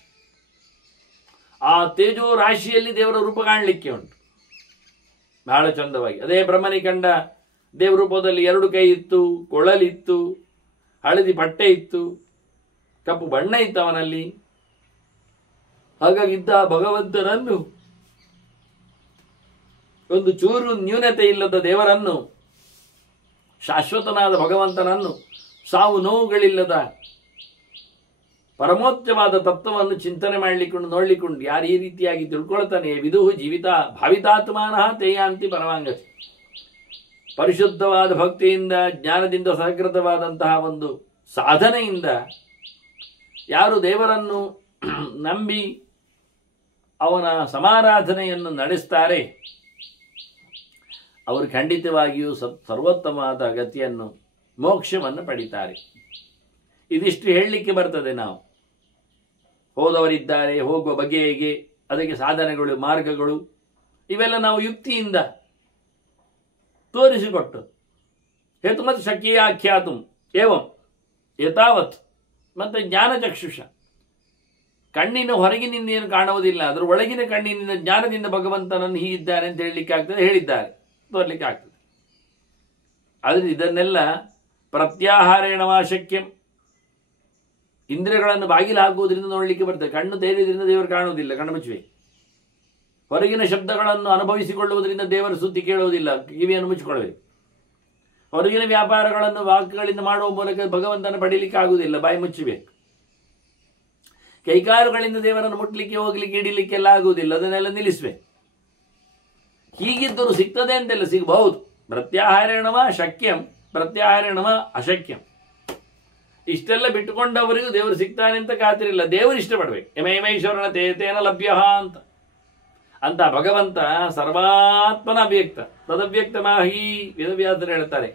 ಆ ತೇಜೋ ರಾಶಿಯಲ್ಲಿ ದೇವರ ರೂಪ ಕಾಣಲಿಕ್ಕೆ ಉಂಟು ಬಹಳ ಚಂದವಾಗಿ. ಅದೇ ಬ್ರಹ್ಮನಿ ಕಂಡ ದೇವ ರೂಪದಲ್ಲಿ 2 ಕೈ ಇತ್ತು, ಕೊಳಲಿತ್ತು, ಹಳದಿ ಬಟ್ಟೆ ಇತ್ತು, ಕಪ್ಪು ಬಣ್ಣ ಇತ್ತು ಅವನಲ್ಲಿ. ಹಾಗಾಗಿದ್ದ ಭಗವಂತನನ್ನು, ಒಂದು ಚೂರು ನ್ಯೂನತೆ ಇಲ್ಲದ ದೇವರನ್ನು, ಶಾಶ್ವತನಾದ ಭಗವಂತನನ್ನು, ಸಾವು ನೋವುಗಳಿಲ್ಲದ ಪರಮೋಚ್ಚವಾದ ತತ್ವವನ್ನು ಚಿಂತನೆ ಮಾಡಲಿಕ್ಕೊಂಡು ನೋಡ್ಲಿಕ್ಕೊಂಡು ಯಾರು ಈ ರೀತಿಯಾಗಿ ತಿಳ್ಕೊಳ್ತಾನೆ, ವಿದುಹು ಜೀವಿತ ಭಾವಿತಾತ್ಮಾನಃ ತೇಯಾಂತಿ ಪರಮಾಂಗತಿ. ಪರಿಶುದ್ಧವಾದ ಭಕ್ತಿಯಿಂದ, ಜ್ಞಾನದಿಂದ ಸಹಕೃತವಾದಂತಹ ಒಂದು ಸಾಧನೆಯಿಂದ ಯಾರು ದೇವರನ್ನು ನಂಬಿ ಅವನ ಸಮಾರಾಧನೆಯನ್ನು ನಡೆಸ್ತಾರೆ, ಅವರು ಖಂಡಿತವಾಗಿಯೂ ಸರ್ವೋತ್ತಮವಾದ ಗತಿಯನ್ನು, ಮೋಕ್ಷವನ್ನು ಪಡಿತಾರೆ. ಇದಿಷ್ಟು ಹೇಳಲಿಕ್ಕೆ ಬರ್ತದೆ. ನಾವು ಹೋದವರಿದ್ದಾರೆ, ಹೋಗುವ ಬಗೆ ಹೇಗೆ, ಅದಕ್ಕೆ ಸಾಧನೆಗಳು, ಮಾರ್ಗಗಳು, ಇವೆಲ್ಲ ನಾವು ಯುಕ್ತಿಯಿಂದ ತೋರಿಸಿಕೊಟ್ಟು ಹೇತುಮತ್ ಶಕ್ಯಾಖ್ಯಾತು ಏವಂ ಯಥಾವತ್. ಮತ್ತು ಜ್ಞಾನಚಕ್ಷುಷ, ಕಣ್ಣಿನ ಹೊರಗಿನಿಂದ ಏನು ಕಾಣುವುದಿಲ್ಲ, ಅದರ ಒಳಗಿನ ಕಣ್ಣಿನಿಂದ ಜ್ಞಾನದಿಂದ ಭಗವಂತನನ್ನು ಹೀಗಿದ್ದಾನೆ ಅಂತ ಹೇಳಲಿಕ್ಕೆ ಆಗ್ತದೆ, ಹೇಳಿದ್ದಾರೆ, ತೋರ್ಲಿಕ್ಕೆ ಆಗ್ತದೆ. ಆದರೆ ಇದನ್ನೆಲ್ಲ ಪ್ರತ್ಯಾಹಾರೇಣವಾ ಶಕ್ಯಂ, ಇಂದ್ರಿಯಗಳನ್ನು ಬಾಗಿಲು ಹಾಕುವುದರಿಂದ ನೋಡಲಿಕ್ಕೆ ಬರ್ತದೆ. ಕಣ್ಣು ತೆರೆಯುವುದರಿಂದ ದೇವರು ಕಾಣುವುದಿಲ್ಲ, ಕಣ್ಣು ಮುಚ್ಚುವೆ. ಹೊರಗಿನ ಶಬ್ದಗಳನ್ನು ಅನುಭವಿಸಿಕೊಳ್ಳುವುದರಿಂದ ದೇವರ ಸುದ್ದಿ ಕೇಳುವುದಿಲ್ಲ, ಕಿವಿಯನ್ನು ಮುಚ್ಚಿಕೊಳ್ಳಬೇಕು. ಹೊರಗಿನ ವ್ಯಾಪಾರಗಳನ್ನು ವಾಕ್ಯಗಳಿಂದ ಮಾಡುವ ಮೂಲಕ ಭಗವಂತನ ಪಡೀಲಿಕ್ಕೆ ಆಗುವುದಿಲ್ಲ, ಬಾಯಿ ಮುಚ್ಚಬೇಕು. ಕೈಕಾಲುಗಳಿಂದ ದೇವರನ್ನು ಮುಟ್ಲಿಕ್ಕೆ, ಹೋಗ್ಲಿಕ್ಕೆ, ಹಿಡಿಲಿಕ್ಕೆಲ್ಲ ಆಗುವುದಿಲ್ಲ, ಅದನ್ನೆಲ್ಲ ನಿಲ್ಲಿಸಬೇಕು. ಹೀಗಿದ್ದರೂ ಸಿಗ್ತದೆ ಅಂತೆಲ್ಲ ಸಿಗಬಹುದು. ಪ್ರತ್ಯಾಹಾರೇಣವ ಶಕ್ಯಂ, ಪ್ರತ್ಯಾಹಾರೇಣವ ಅಶಕ್ಯಂ. ಇಷ್ಟೆಲ್ಲ ಬಿಟ್ಟುಕೊಂಡವರಿಗೂ ದೇವರು ಸಿಗ್ತಾನೆ ಅಂತ ಖಾತ್ರಿಲ್ಲ. ದೇವರು ಇಷ್ಟಪಡಬೇಕು. ಯಮೈಶ್ವರನ ತೇನ ಲಭ್ಯ ಅಂತ ಭಗವಂತ ಸರ್ವಾತ್ಮನ ಅವ್ಯಕ್ತ, ತದವ್ಯಕ್ತ ಮಾಹಿ. ವೇದವ್ಯಾಸರು ಹೇಳ್ತಾರೆ,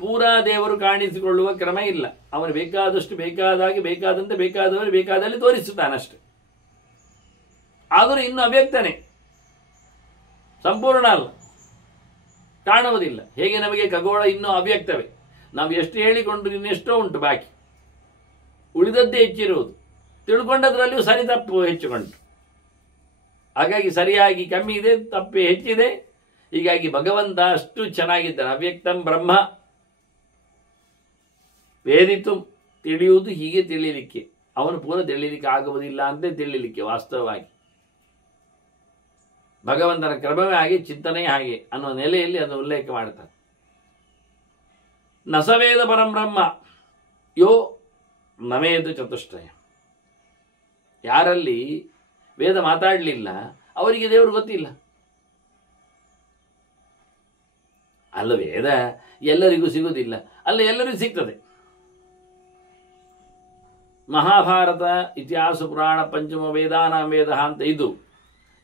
ಪೂರಾ ದೇವರು ಕಾಣಿಸಿಕೊಳ್ಳುವ ಕ್ರಮ ಇಲ್ಲ. ಅವನು ಬೇಕಾದಷ್ಟು, ಬೇಕಾದಾಗಿ, ಬೇಕಾದಂತೆ, ಬೇಕಾದವರು ಬೇಕಾದಲ್ಲಿ ತೋರಿಸುತ್ತಾನಷ್ಟೆ. ಆದರೂ ಇನ್ನು ಅವ್ಯಕ್ತನೇ, ಸಂಪೂರ್ಣ ಅಲ್ಲ, ಕಾಣುವುದಿಲ್ಲ. ಹೇಗೆ ನಮಗೆ ಖಗೋಳ ಇನ್ನೂ ಅವ್ಯಕ್ತವೇ, ನಾವು ಎಷ್ಟು ಹೇಳಿಕೊಂಡು ಇನ್ನೆಷ್ಟೋ ಉಂಟು ಬಾಕಿ, ಉಳಿದದ್ದೇ ಹೆಚ್ಚಿರುವುದು. ತಿಳ್ಕೊಂಡದ್ರಲ್ಲಿಯೂ ಸರಿ ತಪ್ಪು ಹೆಚ್ಚುಕೊಂಡು, ಹಾಗಾಗಿ ಸರಿಯಾಗಿ ಕಮ್ಮಿ ಇದೆ, ತಪ್ಪು ಹೆಚ್ಚಿದೆ. ಹೀಗಾಗಿ ಭಗವಂತ ಅಷ್ಟು ಚೆನ್ನಾಗಿದ್ದಾನೆ. ಅವ್ಯಕ್ತಂ ಬ್ರಹ್ಮ ವೇದಿತು, ತಿಳಿಯುವುದು ಹೀಗೆ ತಿಳಿಯಲಿಕ್ಕೆ. ಅವನು ಪೂರ ತಿಳಿಯಲಿಕ್ಕೆ ಆಗುವುದಿಲ್ಲ ಅಂತ ತಿಳಿಯಲಿಕ್ಕೆ. ವಾಸ್ತವವಾಗಿ ಭಗವಂತನ ಕ್ರಮವೇ ಹಾಗೆ, ಚಿಂತನೆ ಹಾಗೆ ಅನ್ನುವ ನೆಲೆಯಲ್ಲಿ ಅದನ್ನು ಉಲ್ಲೇಖ ಮಾಡ್ತಾರೆ. ನಸವೇದ ಪರಂ ಬ್ರಹ್ಮ ಯೋ ನವೇದ ಚತುಷ್ಟಯ. ಯಾರಲ್ಲಿ ವೇದ ಮಾತಾಡಲಿಲ್ಲ ಅವರಿಗೆ ದೇವರು ಗೊತ್ತಿಲ್ಲ. ಅಲ್ಲ, ವೇದ ಎಲ್ಲರಿಗೂ ಸಿಗುವುದಿಲ್ಲ, ಅಲ್ಲ ಎಲ್ಲರಿಗೂ ಸಿಗ್ತದೆ. ಮಹಾಭಾರತ, ಇತಿಹಾಸ, ಪುರಾಣ, ಪಂಚಮ ವೇದಾನಾಂ ವೇದ ಅಂತ ಇದು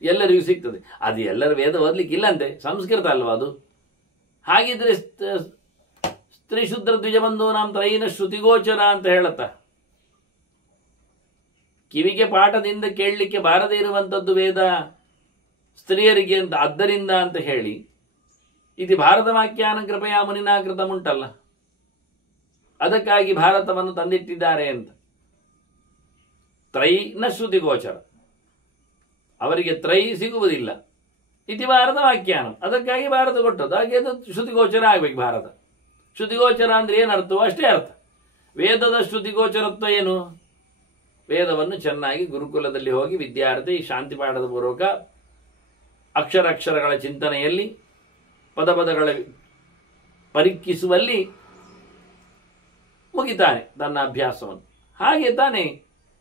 ಎಲ್ಲರಿಗೂ ಸಿಗ್ತದೆ. ಅದು ಎಲ್ಲರ ವೇದ ಓದಲಿಕ್ಕಿಲ್ಲಂತೆ, ಸಂಸ್ಕೃತ ಅಲ್ವಾ ಅದು. ಹಾಗಿದ್ರೆ ಸ್ತ್ರೀ ಶೂದ್ರ ದ್ವಿಜಬಂಧೂನಾಂ ತ್ರಯೀನ ಶ್ರುತಿಗೋಚರ ಅಂತ ಹೇಳುತ್ತಾ, ಕಿವಿಗೆ ಪಾಠದಿಂದ ಕೇಳಲಿಕ್ಕೆ ಬಾರದೇ ಇರುವಂಥದ್ದು ವೇದ ಸ್ತ್ರೀಯರಿಗೆ ಅಂತ, ಆದ್ದರಿಂದ ಅಂತ ಹೇಳಿ ಇದು ಭಾರತ ವಾಕ್ಯಾನ ಕೃಪೆಯ ಮುನಿನಾ ಕೃತ ಉಂಟಲ್ಲ, ಅದಕ್ಕಾಗಿ ಭಾರತವನ್ನು ತಂದಿಟ್ಟಿದ್ದಾರೆ ಅಂತ. ತ್ರೈ ನ ಶ್ರುತಿಗೋಚರ, ಅವರಿಗೆ ತ್ರೈ ಸಿಗುವುದಿಲ್ಲ. ಇತಿ ಭಾರತ ವಾಕ್ಯಾನ, ಅದಕ್ಕಾಗಿ ಭಾರತ ಕೊಟ್ಟದ್ದು. ಹಾಗೆ ಅದು ಶ್ರುತಿಗೋಚರ ಆಗಬೇಕು. ಭಾರತ ಶ್ರುತಿಗೋಚರ ಅಂದ್ರೆ ಏನರ್ಥವೋ ಅಷ್ಟೇ ಅರ್ಥ. ವೇದದ ಶ್ರುತಿಗೋಚರತ್ವ ಏನು? ವೇದವನ್ನು ಚೆನ್ನಾಗಿ ಗುರುಕುಲದಲ್ಲಿ ಹೋಗಿ ವಿದ್ಯಾರ್ಥಿ ಶಾಂತಿ ಪಾಠದ ಪೂರ್ವಕ ಅಕ್ಷರಗಳ ಚಿಂತನೆಯಲ್ಲಿ, ಪದಗಳ ಪರೀಕ್ಷಿಸುವಲ್ಲಿ ಮುಗಿತಾನೆ ತನ್ನ ಅಭ್ಯಾಸವನ್ನು. ಹಾಗೆ ತಾನೇ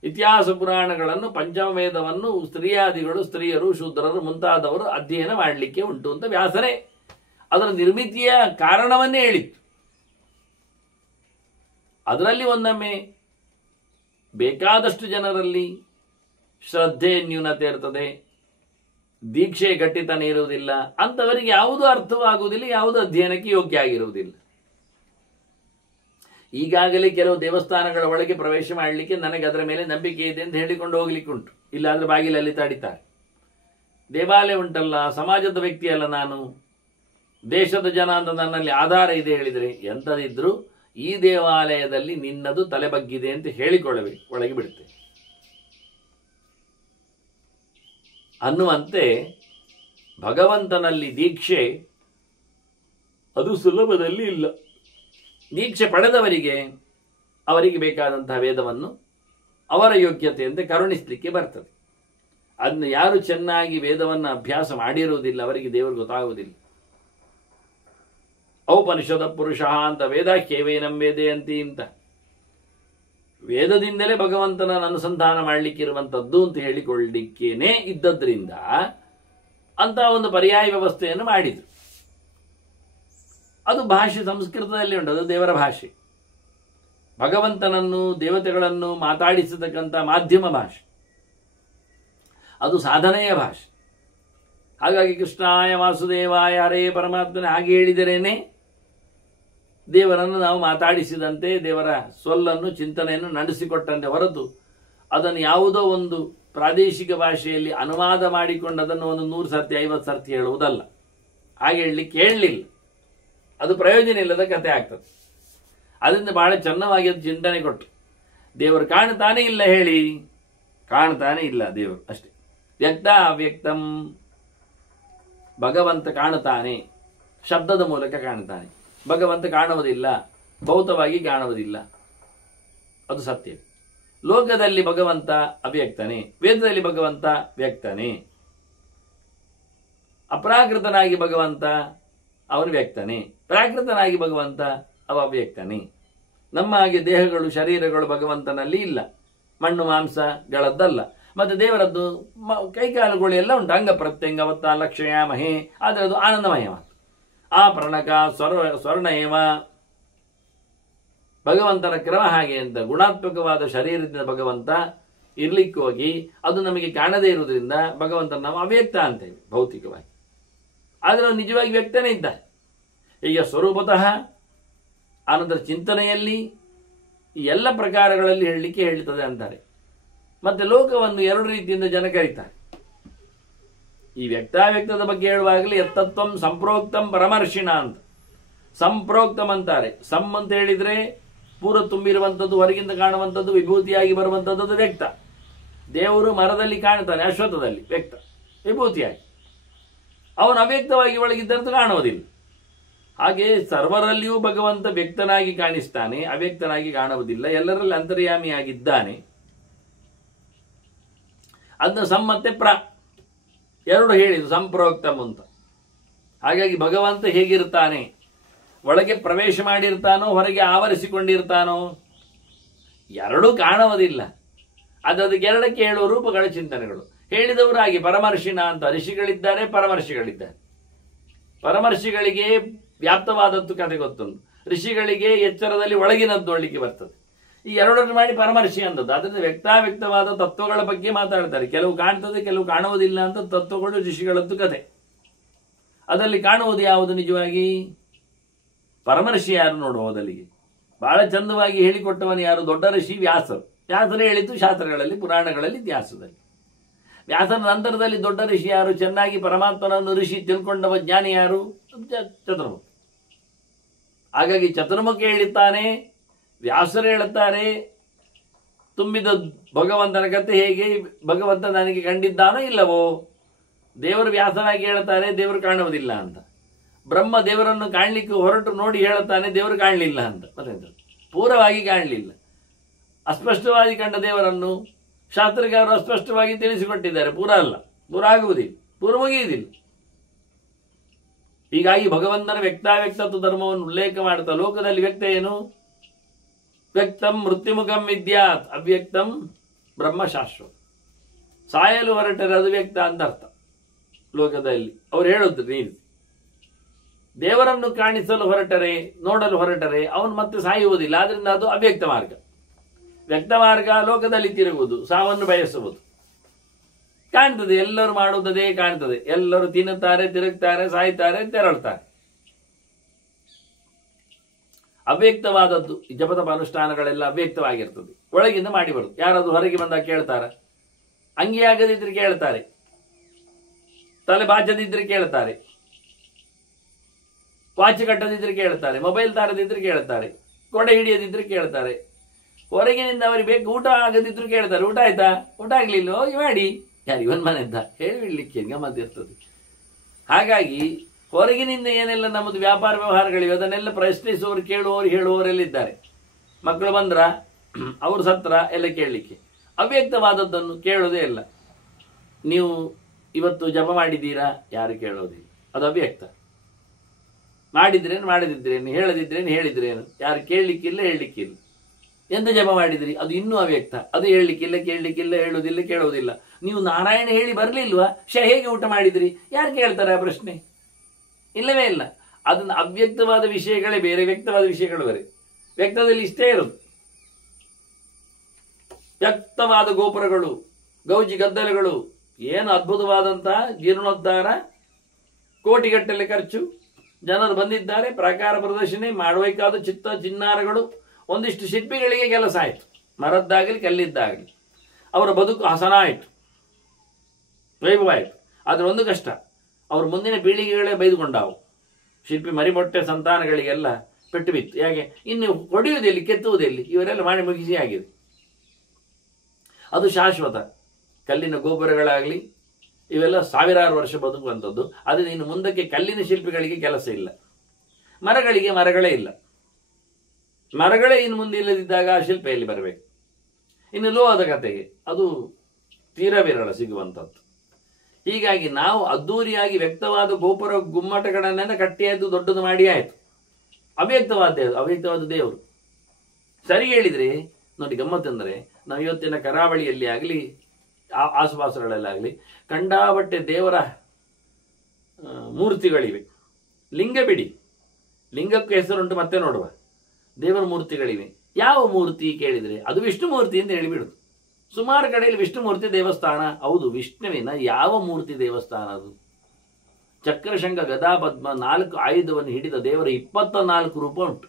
ಇತಿಹಾಸ ಪುರಾಣಗಳನ್ನು ಪಂಚಮವೇದವನ್ನು ಸ್ತ್ರೀಯಾದಿಗಳು, ಸ್ತ್ರೀಯರು, ಶೂದ್ರರು ಮುಂತಾದವರು ಅಧ್ಯಯನ ಮಾಡಲಿಕ್ಕೆ ಉಂಟು ಅಂತ ವ್ಯಾಸರೇ ಅದರ ನಿರ್ಮಿತಿಯ ಕಾರಣವನ್ನೇ ಹೇಳಿತ್ತು. ಅದರಲ್ಲಿ ಒಂದೊಮ್ಮೆ ಬೇಕಾದಷ್ಟು ಜನರಲ್ಲಿ ಶ್ರದ್ಧೆ ನ್ಯೂನತೆ ಇರ್ತದೆ, ದೀಕ್ಷೆ ಗಟ್ಟಿತನ ಇರುವುದಿಲ್ಲ, ಅಂಥವರಿಗೆ ಯಾವುದೂ ಅರ್ಥವಾಗುವುದಿಲ್ಲ, ಯಾವುದೂ ಅಧ್ಯಯನಕ್ಕೆ ಯೋಗ್ಯ ಆಗಿರುವುದಿಲ್ಲ. ಈಗಾಗಲೇ ಕೆಲವು ದೇವಸ್ಥಾನಗಳ ಒಳಗೆ ಪ್ರವೇಶ ಮಾಡಲಿಕ್ಕೆ ನನಗೆ ಅದರ ಮೇಲೆ ನಂಬಿಕೆ ಇದೆ ಅಂತ ಹೇಳಿಕೊಂಡು ಹೋಗ್ಲಿಕ್ಕೆ ಉಂಟು, ಇಲ್ಲಾಂದ್ರೆ ಬಾಗಿಲಲ್ಲಿ ತಡಿತಾರೆ. ದೇವಾಲಯ ಉಂಟಲ್ಲ, ಸಮಾಜದ ವ್ಯಕ್ತಿ ಅಲ್ಲ ನಾನು, ದೇಶದ ಜನ ಅಂತ ನನ್ನಲ್ಲಿ ಆಧಾರ ಇದೆ ಹೇಳಿದರೆ ಎಂಥದಿದ್ರು ಈ ದೇವಾಲಯದಲ್ಲಿ ನಿನ್ನದು ತಲೆ ಬಗ್ಗಿದೆ ಅಂತ ಹೇಳಿಕೊಳ್ಳಬೇಕು, ಒಳಗೆ ಬಿಡುತ್ತೆ ಅನ್ನುವಂತೆ ಭಗವಂತನಲ್ಲಿ ದೀಕ್ಷೆ ಅದು ಸುಲಭದಲ್ಲಿ ಇಲ್ಲ. ದೀಕ್ಷೆ ಪಡೆದವರಿಗೆ ಅವರಿಗೆ ಬೇಕಾದಂತಹ ವೇದವನ್ನು ಅವರ ಯೋಗ್ಯತೆಯಂತೆ ಕರುಣಿಸಲಿಕ್ಕೆ ಬರ್ತದೆ. ಅದನ್ನು ಯಾರು ಚೆನ್ನಾಗಿ ವೇದವನ್ನು ಅಭ್ಯಾಸ ಮಾಡಿರುವುದಿಲ್ಲ ಅವರಿಗೆ ದೇವರು ಗೊತ್ತಾಗುವುದಿಲ್ಲ. ಔಪನಿಷದ ಪುರುಷ ಅಂತ ವೇದಾಖ್ಯವೇನಂ ವೇದಯಂತಿ ಅಂತ ವೇದದಿಂದಲೇ ಭಗವಂತನ ಅನುಸಂಧಾನ ಮಾಡಲಿಕ್ಕಿರುವಂಥದ್ದು ಅಂತ ಹೇಳಿಕೊಳ್ಳಲಿಕ್ಕೇನೆ ಇದ್ದದ್ರಿಂದ ಅಂತ ಒಂದು ಪರ್ಯಾಯ ವ್ಯವಸ್ಥೆಯನ್ನು ಮಾಡಿದರು. ಅದು ಭಾಷೆ ಸಂಸ್ಕೃತದಲ್ಲಿ ಉಂಟು, ಅದು ದೇವರ ಭಾಷೆ, ಭಗವಂತನನ್ನು ದೇವತೆಗಳನ್ನು ಮಾತಾಡಿಸತಕ್ಕಂಥ ಮಾಧ್ಯಮ ಭಾಷೆ, ಅದು ಸಾಧನೆಯ ಭಾಷೆ. ಹಾಗಾಗಿ ಕೃಷ್ಣಾಯ ವಾಸುದೇವಾಯ ಹರೇ ಪರಮಾತ್ಮನೆ ಹಾಗೆ ಹೇಳಿದರೇನೆ ದೇವರನ್ನು ನಾವು ಮಾತಾಡಿಸಿದಂತೆ, ದೇವರ ಸೊಲ್ಲನ್ನು ಚಿಂತನೆಯನ್ನು ನಡೆಸಿಕೊಟ್ಟಂತೆ ಹೊರತು ಅದನ್ನು ಯಾವುದೋ ಒಂದು ಪ್ರಾದೇಶಿಕ ಭಾಷೆಯಲ್ಲಿ ಅನುವಾದ ಮಾಡಿಕೊಂಡು ಅದನ್ನು ಒಂದು 100 ಸರ್ತಿ 50 ಸರ್ತಿ ಹೇಳುವುದಲ್ಲ. ಹಾಗೆ ಹೇಳಲಿಕ್ಕೆ ಹೇಳಲಿಲ್ಲ, ಅದು ಪ್ರಯೋಜನ ಇಲ್ಲದ ಕಥೆ ಆಗ್ತದೆ. ಅದರಿಂದ ಬಹಳ ಚೆನ್ನಾಗಿ ಅದು ಚಿಂತನೆ ಕೊಟ್ಟು, ದೇವರು ಕಾಣ್ತಾನೆ ಇಲ್ಲ ಹೇಳಿ, ಕಾಣ್ತಾನೆ ಇಲ್ಲ ದೇವರು ಅಷ್ಟೇ. ವ್ಯಕ್ತ ಅವ್ಯಕ್ತಂ, ಭಗವಂತ ಕಾಣುತ್ತಾನೆ, ಶಬ್ದದ ಮೂಲಕ ಕಾಣುತ್ತಾನೆ. ಭಗವಂತ ಕಾಣುವುದಿಲ್ಲ, ಭೌತವಾಗಿ ಕಾಣುವುದಿಲ್ಲ, ಅದು ಸತ್ಯ. ಲೋಕದಲ್ಲಿ ಭಗವಂತ ಅವ್ಯಕ್ತನೇ, ವೇದದಲ್ಲಿ ಭಗವಂತ ವ್ಯಕ್ತನೇ. ಅಪ್ರಾಕೃತನಾಗಿ ಭಗವಂತ ಅವನು ವ್ಯಕ್ತನೇ, ಪ್ರಾಕೃತನಾಗಿ ಭಗವಂತ ಅವ ಅವ್ಯಕ್ತನೇ. ನಮ್ಮ ಹಾಗೆ ದೇಹಗಳು ಶರೀರಗಳು ಭಗವಂತನಲ್ಲಿ ಇಲ್ಲ, ಮಣ್ಣು ಮಾಂಸಗಳದ್ದಲ್ಲ. ಮತ್ತೆ ದೇವರದ್ದು ಕೈಕಾಲುಗಳು ಎಲ್ಲ ಉಂಟು, ಅಂಗ ಪ್ರತ್ಯಂಗವತ್ತ ಲಕ್ಷಯಾಮಹೇ, ಆದರೆ ಅದು ಆನಂದಮಯ ಮಾತು. ಆ ಪ್ರಣಕ ಸ್ವರ್ಣಯವ, ಭಗವಂತನ ಕ್ರಮ ಹಾಗೆ ಅಂತ ಗುಣಾತ್ಮಕವಾದ ಶರೀರದಿಂದ ಭಗವಂತ ಇರ್ಲಿಕ್ಕೆ ಹೋಗಿ ಅದು ನಮಗೆ ಕಾಣದೇ ಇರುವುದರಿಂದ ಭಗವಂತನ ನಾವು ಅವ್ಯಕ್ತ ಅಂತೇವೆ ಭೌತಿಕವಾಗಿ. ಆದರೆ ಅವನು ನಿಜವಾಗಿ ವ್ಯಕ್ತನೇ ಇದ್ದಾನೆ. ಈಗ ಸ್ವರೂಪತಃ ಆನಂತರ ಚಿಂತನೆಯಲ್ಲಿ ಈ ಎಲ್ಲ ಪ್ರಕಾರಗಳಲ್ಲಿ ಹೇಳಲಿಕ್ಕೆ ಹೇಳ್ತದೆ ಅಂತಾರೆ. ಮತ್ತೆ ಲೋಕವನ್ನು 2 ರೀತಿಯಿಂದ ಜನ ಕರೀತಾರೆ. ಈ ವ್ಯಕ್ತಾವ್ಯಕ್ತದ ಬಗ್ಗೆ ಹೇಳುವಾಗಲೇ ಯತ್ತತ್ವಂ ಸಂಪ್ರೋಕ್ತಂ ಪರಮರ್ಷಿಣ ಅಂತ. ಸಂಪ್ರೋಕ್ತಂ ಅಂತಾರೆ. ಸಂ ಅಂತ ಹೇಳಿದ್ರೆ ಪೂರ ತುಂಬಿರುವಂಥದ್ದು, ಹೊರಗಿಂದ ಕಾಣುವಂಥದ್ದು, ವಿಭೂತಿಯಾಗಿ ಬರುವಂಥದ್ದು ಅದು ವ್ಯಕ್ತ. ದೇವರು ಮರದಲ್ಲಿ ಕಾಣ್ತಾನೆ, ಅಶ್ವತ್ಥದಲ್ಲಿ ವ್ಯಕ್ತ ವಿಭೂತಿಯಾಗಿ. ಅವನು ಅವ್ಯಕ್ತವಾಗಿ ಒಳಗಿದ್ದಂತೂ ಕಾಣುವುದಿಲ್ಲ. ಹಾಗೆ ಸರ್ವರಲ್ಲಿಯೂ ಭಗವಂತ ವ್ಯಕ್ತನಾಗಿ ಕಾಣಿಸ್ತಾನೆ, ಅವ್ಯಕ್ತನಾಗಿ ಕಾಣುವುದಿಲ್ಲ, ಎಲ್ಲರಲ್ಲಿ ಅಂತರ್ಯಾಮಿಯಾಗಿದ್ದಾನೆ. ಅದನ್ನ ಸಮ್ಮತ್ತೆ ಪ್ರ 2 ಹೇಳಿದ್ದು ಸಂಪ್ರೋಕ್ತಂ ಅಂತ. ಹಾಗಾಗಿ ಭಗವಂತ ಹೇಗಿರ್ತಾನೆ, ಒಳಗೆ ಪ್ರವೇಶ ಮಾಡಿರ್ತಾನೋ ಹೊರಗೆ ಆವರಿಸಿಕೊಂಡಿರ್ತಾನೋ, 2 ಕಾಣುವುದಿಲ್ಲ. ಅದಕ್ಕೆ 2ಕ್ಕೆ ಹೇಳುವ ರೂಪಗಳ ಚಿಂತನೆಗಳು ಹೇಳಿದವರಾಗಿ ಪರಮರ್ಷಿಣ ಅಂತ ಋಷಿಗಳಿದ್ದಾರೆ, ಪರಮರ್ಷಿಗಳಿದ್ದಾರೆ. ಪರಮರ್ಷಿಗಳಿಗೆ ವ್ಯಾಪ್ತವಾದದ್ದು ಕಥೆ ಗೊತ್ತುಂಟು, ಋಷಿಗಳಿಗೆ ಎಚ್ಚರದಲ್ಲಿ ಒಳಗಿನದ್ದು ನೋಡ್ಲಿಕ್ಕೆ ಬರ್ತದೆ. ಈ 2 ಮಾಡಿ ಪರಮರ್ಷಿ ಅಂದದ್ದು. ಅದರಿಂದ ವ್ಯಕ್ತಾವ್ಯಕ್ತವಾದ ತತ್ವಗಳ ಬಗ್ಗೆ ಮಾತಾಡ್ತಾರೆ. ಕೆಲವು ಕಾಣ್ತದೆ, ಕೆಲವು ಕಾಣುವುದಿಲ್ಲ ಅಂತ ತತ್ವಗಳು ಋಷಿಗಳದ್ದು ಕಥೆ. ಅದರಲ್ಲಿ ಕಾಣುವುದು ಯಾವುದು ನಿಜವಾಗಿ? ಪರಮರ್ಷಿ ಯಾರು ನೋಡುವುದಲ್ಲಿಗೆ ಬಹಳ ಚಂದವಾಗಿ ಹೇಳಿಕೊಟ್ಟವನು ಯಾರು? ದೊಡ್ಡ ಋಷಿ ವ್ಯಾಸರು. ವ್ಯಾಸರು ಹೇಳಿದ್ದು ಶಾಸ್ತ್ರಗಳಲ್ಲಿ, ಪುರಾಣಗಳಲ್ಲಿ, ಇತಿಹಾಸದಲ್ಲಿ. ವ್ಯಾಸನ ನಂತರದಲ್ಲಿ ದೊಡ್ಡ ಋಷಿ ಯಾರು? ಚೆನ್ನಾಗಿ ಪರಮಾತ್ಮನನ್ನು ಋಷಿ ತಿಳ್ಕೊಂಡವ ಜ್ಞಾನಿ ಯಾರು? ಚತುರ್ಮುಖ. ಹಾಗಾಗಿ ಚತುರ್ಮುಖ ಹೇಳುತ್ತಾನೆ, ವ್ಯಾಸರು ಹೇಳುತ್ತಾರೆ ತುಂಬಿದ ಭಗವಂತನ ಕಥೆ ಹೇಗೆ, ಭಗವಂತ ನನಗೆ ಕಂಡಿದ್ದಾನೋ ಇಲ್ಲವೋ. ದೇವರು ವ್ಯಾಸನಾಗಿ ಹೇಳ್ತಾರೆ ದೇವರು ಕಾಣುವುದಿಲ್ಲ ಅಂತ. ಬ್ರಹ್ಮ ದೇವರನ್ನು ಕಾಣಲಿಕ್ಕೆ ಹೊರಟು ನೋಡಿ ಹೇಳುತ್ತಾನೆ ದೇವರು ಕಾಣಲಿಲ್ಲ ಅಂತ. ಮತ್ತೆ ಪೂರ್ವವಾಗಿ ಕಾಣಲಿಲ್ಲ, ಅಸ್ಪಷ್ಟವಾಗಿ ಕಂಡ ದೇವರನ್ನು ಶಾಸ್ತ್ರಗಾರರು ಅಸ್ಪಷ್ಟವಾಗಿ ತಿಳಿಸಿಕೊಟ್ಟಿದ್ದಾರೆ. ಪೂರ ಅಲ್ಲ, ಪೂರ ಆಗುವುದಿಲ್ಲ, ಪೂರ ಮುಗಿಯುವುದಿಲ್ಲ. ಹೀಗಾಗಿ ಭಗವಂತನ ವ್ಯಕ್ತಾವ್ಯಕ್ತತ್ವ ಧರ್ಮವನ್ನು ಉಲ್ಲೇಖ ಮಾಡ್ತಾ ಲೋಕದಲ್ಲಿ ವ್ಯಕ್ತ ಏನು? ವ್ಯಕ್ತಂ ಮೃತ್ಯುಮುಖಂ ವಿದ್ಯಾತ್ ಅವ್ಯಕ್ತಂ ಬ್ರಹ್ಮ ಶಾಶ್ವತ. ಸಾಯಲು ಹೊರಟರೆ ಅದು ವ್ಯಕ್ತ ಅಂತ ಅರ್ಥ ಲೋಕದಲ್ಲಿ. ಅವ್ರು ಹೇಳುದು ನೀನು ದೇವರನ್ನು ಕಾಣಿಸಲು ಹೊರಟರೆ, ನೋಡಲು ಹೊರಟರೆ ಅವನು ಮತ್ತೆ ಸಾಯುವುದಿಲ್ಲ. ಆದ್ರಿಂದ ಅದು ಅವ್ಯಕ್ತ ಮಾರ್ಗ. ವ್ಯಕ್ತ ಮಾರ್ಗ ಲೋಕದಲ್ಲಿ ತಿರುಗುವುದು, ಸಾವನ್ನು ಬಯಸುವುದು. ಕಾಣ್ತದೆ, ಎಲ್ಲರೂ ಮಾಡುವುದೇ ಕಾಣ್ತದೆ. ಎಲ್ಲರೂ ತಿನ್ನುತ್ತಾರೆ, ತಿರುಗ್ತಾರೆ, ಸಾಯ್ತಾರೆ, ತೆರಳುತ್ತಾರೆ. ಅವ್ಯಕ್ತವಾದದ್ದು ಈ ಜಪತಪ ಅನುಷ್ಠಾನಗಳೆಲ್ಲ ಅವ್ಯಕ್ತವಾಗಿರ್ತದೆ, ಒಳಗಿಂದ ಮಾಡಿ ಬರುದು. ಯಾರಾದ್ರೂ ಹೊರಗೆ ಬಂದಾಗ ಕೇಳ್ತಾರ? ಅಂಗಿ ಆಗದಿದ್ರೆ ಕೇಳ್ತಾರೆ, ತಲೆ ಬಾಚದಿದ್ರೆ ಕೇಳ್ತಾರೆ, ವಾಚ್ ಕಟ್ಟದಿದ್ರೆ ಕೇಳ್ತಾರೆ, ಮೊಬೈಲ್ ತಾರದಿದ್ರೆ ಕೇಳ್ತಾರೆ, ಕೊಡೆ ಹಿಡಿಯದಿದ್ರೆ ಕೇಳ್ತಾರೆ. ಹೊರಗಿನಿಂದ ಅವರಿಗೆ ಬೇಕು, ಊಟ ಆಗದಿದ್ರು ಕೇಳ್ತಾರೆ, ಊಟ ಆಯ್ತಾ, ಊಟ ಆಗ್ಲಿಲ್ಲ, ಹೋಗಿ ಮಾಡಿ. ಯಾರು ಇವನ್ ಮನೆಯಿಂದ ಹೇಳಿ ಬಿಡ್ಲಿಕ್ಕೆ ಗಮ್ಮತ್ತಿರ್ತದೆ. ಹಾಗಾಗಿ ಹೊರಗಿನಿಂದ ಏನೆಲ್ಲ ನಮ್ಮದು ವ್ಯಾಪಾರ ವ್ಯವಹಾರಗಳಿವೆ ಅದನ್ನೆಲ್ಲ ಪ್ರಶ್ನಿಸುವವರು, ಕೇಳುವವರು, ಹೇಳುವವರೆಲ್ಲಿದ್ದಾರೆ. ಮಕ್ಕಳು ಬಂದ್ರ, ಅವರು ಸತ್ರ ಎಲ್ಲ ಕೇಳಲಿಕ್ಕೆ. ಅವ್ಯಕ್ತವಾದದ್ದನ್ನು ಕೇಳೋದೇ ಇಲ್ಲ. ನೀವು ಇವತ್ತು ಜಪ ಮಾಡಿದ್ದೀರಾ, ಯಾರು ಕೇಳೋದಿಲ್ಲ, ಅದು ಅವ್ಯಕ್ತ. ಮಾಡಿದ್ರೇನು ಮಾಡದಿದ್ರೇನು, ಹೇಳದಿದ್ರೇನು ಹೇಳಿದ್ರೇನು, ಯಾರು ಕೇಳಲಿಕ್ಕಿಲ್ಲ, ಹೇಳಲಿಕ್ಕಿಲ್ಲ. ಎಂತ ಜಪ ಮಾಡಿದ್ರಿ, ಅದು ಇನ್ನೂ ಅವ್ಯಕ್ತ. ಅದು ಹೇಳಲಿಕ್ಕಿಲ್ಲ, ಕೇಳಲಿಕ್ಕಿಲ್ಲ, ಹೇಳುವುದಿಲ್ಲ, ಕೇಳುವುದಿಲ್ಲ. ನೀವು ನಾರಾಯಣ ಹೇಳಿ ಬರಲಿಲ್ವಾ, ಹೇಗೆ ಊಟ ಮಾಡಿದ್ರಿ, ಯಾರು ಕೇಳ್ತಾರೆ ಆ ಪ್ರಶ್ನೆ? ಇಲ್ಲವೇ ಇಲ್ಲ. ಅದನ್ನು ಅವ್ಯಕ್ತವಾದ ವಿಷಯಗಳೇ ಬೇರೆ, ವ್ಯಕ್ತವಾದ ವಿಷಯಗಳು ಬೇರೆ. ವ್ಯಕ್ತದಲ್ಲಿ ಇಷ್ಟೇ ಇರೋದು. ವ್ಯಕ್ತವಾದ ಗೋಪುರಗಳು, ಗೌಜಿ ಗದ್ದಲಗಳು, ಏನು ಅದ್ಭುತವಾದಂತಹ ಜೀರ್ಣೋದ್ಧಾರ, ಕೋಟಿಗಟ್ಟಲೆ ಖರ್ಚು, ಜನರು ಬಂದಿದ್ದಾರೆ, ಪ್ರಾಕಾರ ಪ್ರದರ್ಶನ ಮಾಡಬೇಕಾದ ಚಿನ್ನಾರಗಳು. ಒಂದಿಷ್ಟು ಶಿಲ್ಪಿಗಳಿಗೆ ಕೆಲಸ ಆಯಿತು, ಮರದ್ದಾಗಲಿ ಕಲ್ಲಿದ್ದಾಗಲಿ. ಅವರ ಬದುಕು ಹಸನ ಆಯಿತು, ವೈಭವ ಆಯಿತು. ಆದರೆ ಒಂದು ಕಷ್ಟ, ಅವ್ರ ಮುಂದಿನ ಪೀಳಿಗೆಗಳೇ ಬೈದುಕೊಂಡಾವು. ಶಿಲ್ಪಿ ಮರಿಮೊಟ್ಟೆ ಸಂತಾನಗಳಿಗೆಲ್ಲ ಪೆಟ್ಟು ಬಿತ್ತು. ಯಾಕೆ? ಇನ್ನು ಹೊಡೆಯುವುದೆಲ್ಲಿ, ಕೆತ್ತುವುದೆಲ್ಲಿ, ಇವರೆಲ್ಲ ಮಾಡಿ ಮುಗಿಸಿ ಆಗಿದೆ. ಅದು ಶಾಶ್ವತ. ಕಲ್ಲಿನ ಗೋಪುರಗಳಾಗಲಿ ಇವೆಲ್ಲ ಸಾವಿರಾರು ವರ್ಷ ಬದುಕುವಂಥದ್ದು. ಆದರೆ ಇನ್ನು ಮುಂದಕ್ಕೆ ಕಲ್ಲಿನ ಶಿಲ್ಪಿಗಳಿಗೆ ಕೆಲಸ ಇಲ್ಲ, ಮರಗಳಿಗೆ ಮರಗಳೇ ಇಲ್ಲ. ಮರಗಳೇ ಇನ್ನು ಮುಂದೆ ಇಲ್ಲದಿದ್ದಾಗ ಆ ಶಿಲ್ಪ ಎಲ್ಲಿ ಬರಬೇಕು? ಇನ್ನು ಲೋಹದ ಕತೆಗೆ ಅದು ತೀರಾ ವಿರಳ ಸಿಗುವಂಥದ್ದು. ಹೀಗಾಗಿ ನಾವು ಅದ್ದೂರಿಯಾಗಿ ವ್ಯಕ್ತವಾದ ಗೋಪುರ ಗುಮ್ಮಟಗಳನ್ನೆಲ್ಲ ಕಟ್ಟಿಯಾಯ್ತು, ದೊಡ್ಡದು ಮಾಡಿ ಆಯಿತು. ಅವ್ಯಕ್ತವಾದ ದೇವರು. ಸರಿ ಹೇಳಿದ್ರೆ ನೋಡಿ, ಗಮ್ಮತ್ತೆಂದರೆ ನಾವು ಇವತ್ತಿನ ಕರಾವಳಿಯಲ್ಲಿ ಆಗಲಿ ಆಸುಪಾಸುಗಳಲ್ಲಾಗಲಿ ಕಂಡಾಬಟ್ಟೆ ದೇವರ ಮೂರ್ತಿಗಳಿವೆ. ಲಿಂಗ ಬಿಡಿ, ಲಿಂಗಕ್ಕೂ ಹೆಸರುಂಟು, ಮತ್ತೆ ನೋಡುವ. ದೇವರ ಮೂರ್ತಿಗಳಿವೆ. ಯಾವ ಮೂರ್ತಿ ಕೇಳಿದರೆ ಅದು ವಿಷ್ಣು ಮೂರ್ತಿ ಅಂತ ಹೇಳಿಬಿಡುದು. ಸುಮಾರು ಕಡೆಯಲ್ಲಿ ವಿಷ್ಣು ಮೂರ್ತಿ ದೇವಸ್ಥಾನ. ಹೌದು, ವಿಷ್ಣುವಿನ ಯಾವ ಮೂರ್ತಿ ದೇವಸ್ಥಾನ ಅದು? ಚಕ್ರಶಂಖ ಗದಾ ಪದ್ಮ 4 ಆಯುಧವನ್ನು ಹಿಡಿದ ದೇವರ 24 ರೂಪ ಉಂಟು.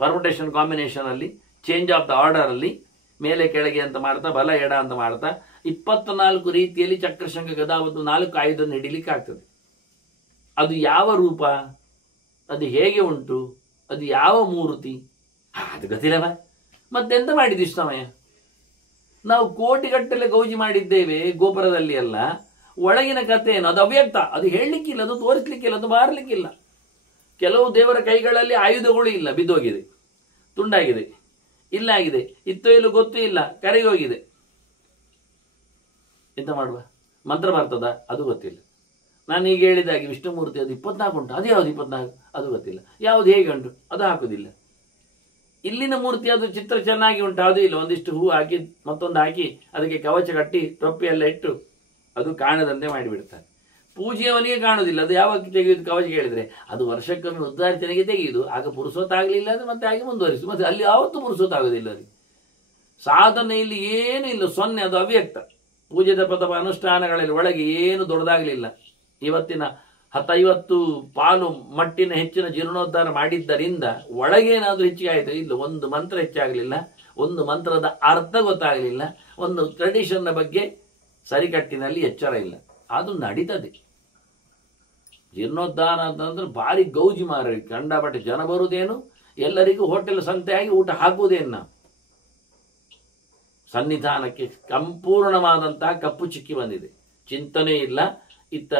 ಪರ್ಮುಟೇಷನ್ ಕಾಂಬಿನೇಷನ್ ಅಲ್ಲಿ, ಚೇಂಜ್ ಆಫ್ ದ ಆರ್ಡರ್ ಅಲ್ಲಿ, ಮೇಲೆ ಕೆಳಗೆ ಅಂತ ಮಾಡ್ತಾ, ಬಲ ಎಡ ಅಂತ ಮಾಡ್ತಾ 24 ರೀತಿಯಲ್ಲಿ ಚಕ್ರಶಂಖ ಗದಾ ಪದ್ಮ 4 ಆಯುಧವನ್ನು ಹಿಡಿಲಿಕ್ಕೆ ಆಗ್ತದೆ. ಅದು ಯಾವ ರೂಪ, ಅದು ಹೇಗೆ ಉಂಟು, ಅದು ಯಾವ ಮೂರ್ತಿ, ಅದು ಗೊತ್ತಿಲ್ಲವ. ಮತ್ತೆಂತ ಮಾಡಿದ್ದು ಇಷ್ಟು ಸಮಯ? ನಾವು ಕೋಟಿಗಟ್ಟಲೆ ಗೌಜಿ ಮಾಡಿದ್ದೇವೆ ಗೋಪುರದಲ್ಲಿ ಎಲ್ಲ. ಒಳಗಿನ ಕಥೆ ಏನು? ಅದು ಅವ್ಯಕ್ತ. ಅದು ಹೇಳಲಿಕ್ಕಿಲ್ಲ, ಅದು ತೋರಿಸ್ಲಿಕ್ಕಿಲ್ಲ, ಅದು ಬಾರಲಿಕ್ಕಿಲ್ಲ. ಕೆಲವು ದೇವರ ಕೈಗಳಲ್ಲಿ ಆಯುಧಗಳು ಇಲ್ಲ, ಬಿದ್ದೋಗಿದೆ, ತುಂಡಾಗಿದೆ, ಇಲ್ಲಾಗಿದೆ, ಇತ್ತೋ ಇಲ್ಲೋ ಗೊತ್ತೂ ಇಲ್ಲ, ಕರಗೋಗಿದೆ. ಎಂತ ಮಾಡುವ? ಮಂತ್ರ ಬರ್ತದ? ಅದು ಗೊತ್ತಿಲ್ಲ. ನಾನು ಈಗ ಹೇಳಿದಾಗೆ ವಿಷ್ಣು ಮೂರ್ತಿ ಅದು 24 ಉಂಟು, ಅದು ಯಾವುದು 24? ಅದು ಗೊತ್ತಿಲ್ಲ. ಯಾವುದು ಹೇಗೆ ಉಂಟು? ಅದು ಹಾಕುದಿಲ್ಲ. ಇಲ್ಲಿನ ಮೂರ್ತಿ ಅದು ಚಿತ್ರ ಚೆನ್ನಾಗಿ ಉಂಟು, ಅದು ಇಲ್ಲ. ಒಂದಿಷ್ಟು ಹೂ ಹಾಕಿ, ಮತ್ತೊಂದು ಹಾಕಿ, ಅದಕ್ಕೆ ಕವಚ ಕಟ್ಟಿ, ಟೊಪ್ಪಿ ಎಲ್ಲ ಇಟ್ಟು, ಅದು ಕಾಣದಂತೆ ಮಾಡಿಬಿಡ್ತಾರೆ. ಪೂಜೆಯವನಿಗೆ ಕಾಣುವುದಿಲ್ಲ. ಅದು ಯಾವಾಗ ತೆಗೆಯುವುದು ಕವಚ ಕೇಳಿದ್ರೆ, ಅದು ವರ್ಷಕ್ಕೊಮ್ಮೆ ಉದ್ಧಾರಿತನಿಗೆ ತೆಗೆಯುವುದು. ಆಗ ಪುರುಸೋತಾಗಲಿಲ್ಲ ಅಂದ್ರೆ ಮತ್ತೆ ಹಾಗೆ ಮುಂದುವರಿಸು. ಮತ್ತೆ ಅಲ್ಲಿ ಯಾವತ್ತೂ ಪುರುಸೋತಾಗುವುದಿಲ್ಲ. ಅಲ್ಲಿ ಸಾಧನೆಯಲ್ಲಿ ಏನು ಇಲ್ಲ, 0. ಅದು ಅವ್ಯಕ್ತ. ಪೂಜೆ ತಪ ಅನುಷ್ಠಾನಗಳಲ್ಲಿ ಒಳಗೆ ಏನು ದೊಡ್ಡದಾಗಲಿಲ್ಲ. ಇವತ್ತಿನ 10-50 ಪಾಲು ಮಟ್ಟಿನ ಹೆಚ್ಚಿನ ಜೀರ್ಣೋದ್ಧಾರ ಮಾಡಿದ್ದರಿಂದ ಒಳಗೇನಾದ್ರೂ ಹೆಚ್ಚಿಗೆ ಆಯಿತು? ಇಲ್ಲ. ಒಂದು ಮಂತ್ರ ಹೆಚ್ಚಾಗಲಿಲ್ಲ, ಒಂದು ಮಂತ್ರದ ಅರ್ಥ ಗೊತ್ತಾಗಲಿಲ್ಲ, ಒಂದು ಟ್ರೆಡಿಷನ್ನ ಬಗ್ಗೆ ಸರಿಕಟ್ಟಿನಲ್ಲಿ ಎಚ್ಚರ ಇಲ್ಲ. ಅದು ನಡೀತದೆ. ಜೀರ್ಣೋದ್ಧಾರ ಅಂತಂದ್ರೆ ಭಾರಿ ಗೌಜಿ ಮಾರ, ಕಂಡಾಬಟ್ಟೆ ಜನ ಬರುವುದೇನು, ಎಲ್ಲರಿಗೂ ಹೋಟೆಲ್ ಸಂತೆಯಾಗಿ ಊಟ ಹಾಕುವುದೇನು. ನಾವು ಸನ್ನಿಧಾನಕ್ಕೆ ಸಂಪೂರ್ಣವಾದಂತಹ ಕಪ್ಪು ಚಿಕ್ಕಿ ಬಂದಿದೆ, ಚಿಂತನೆ ಇಲ್ಲ. ಇತ್ತ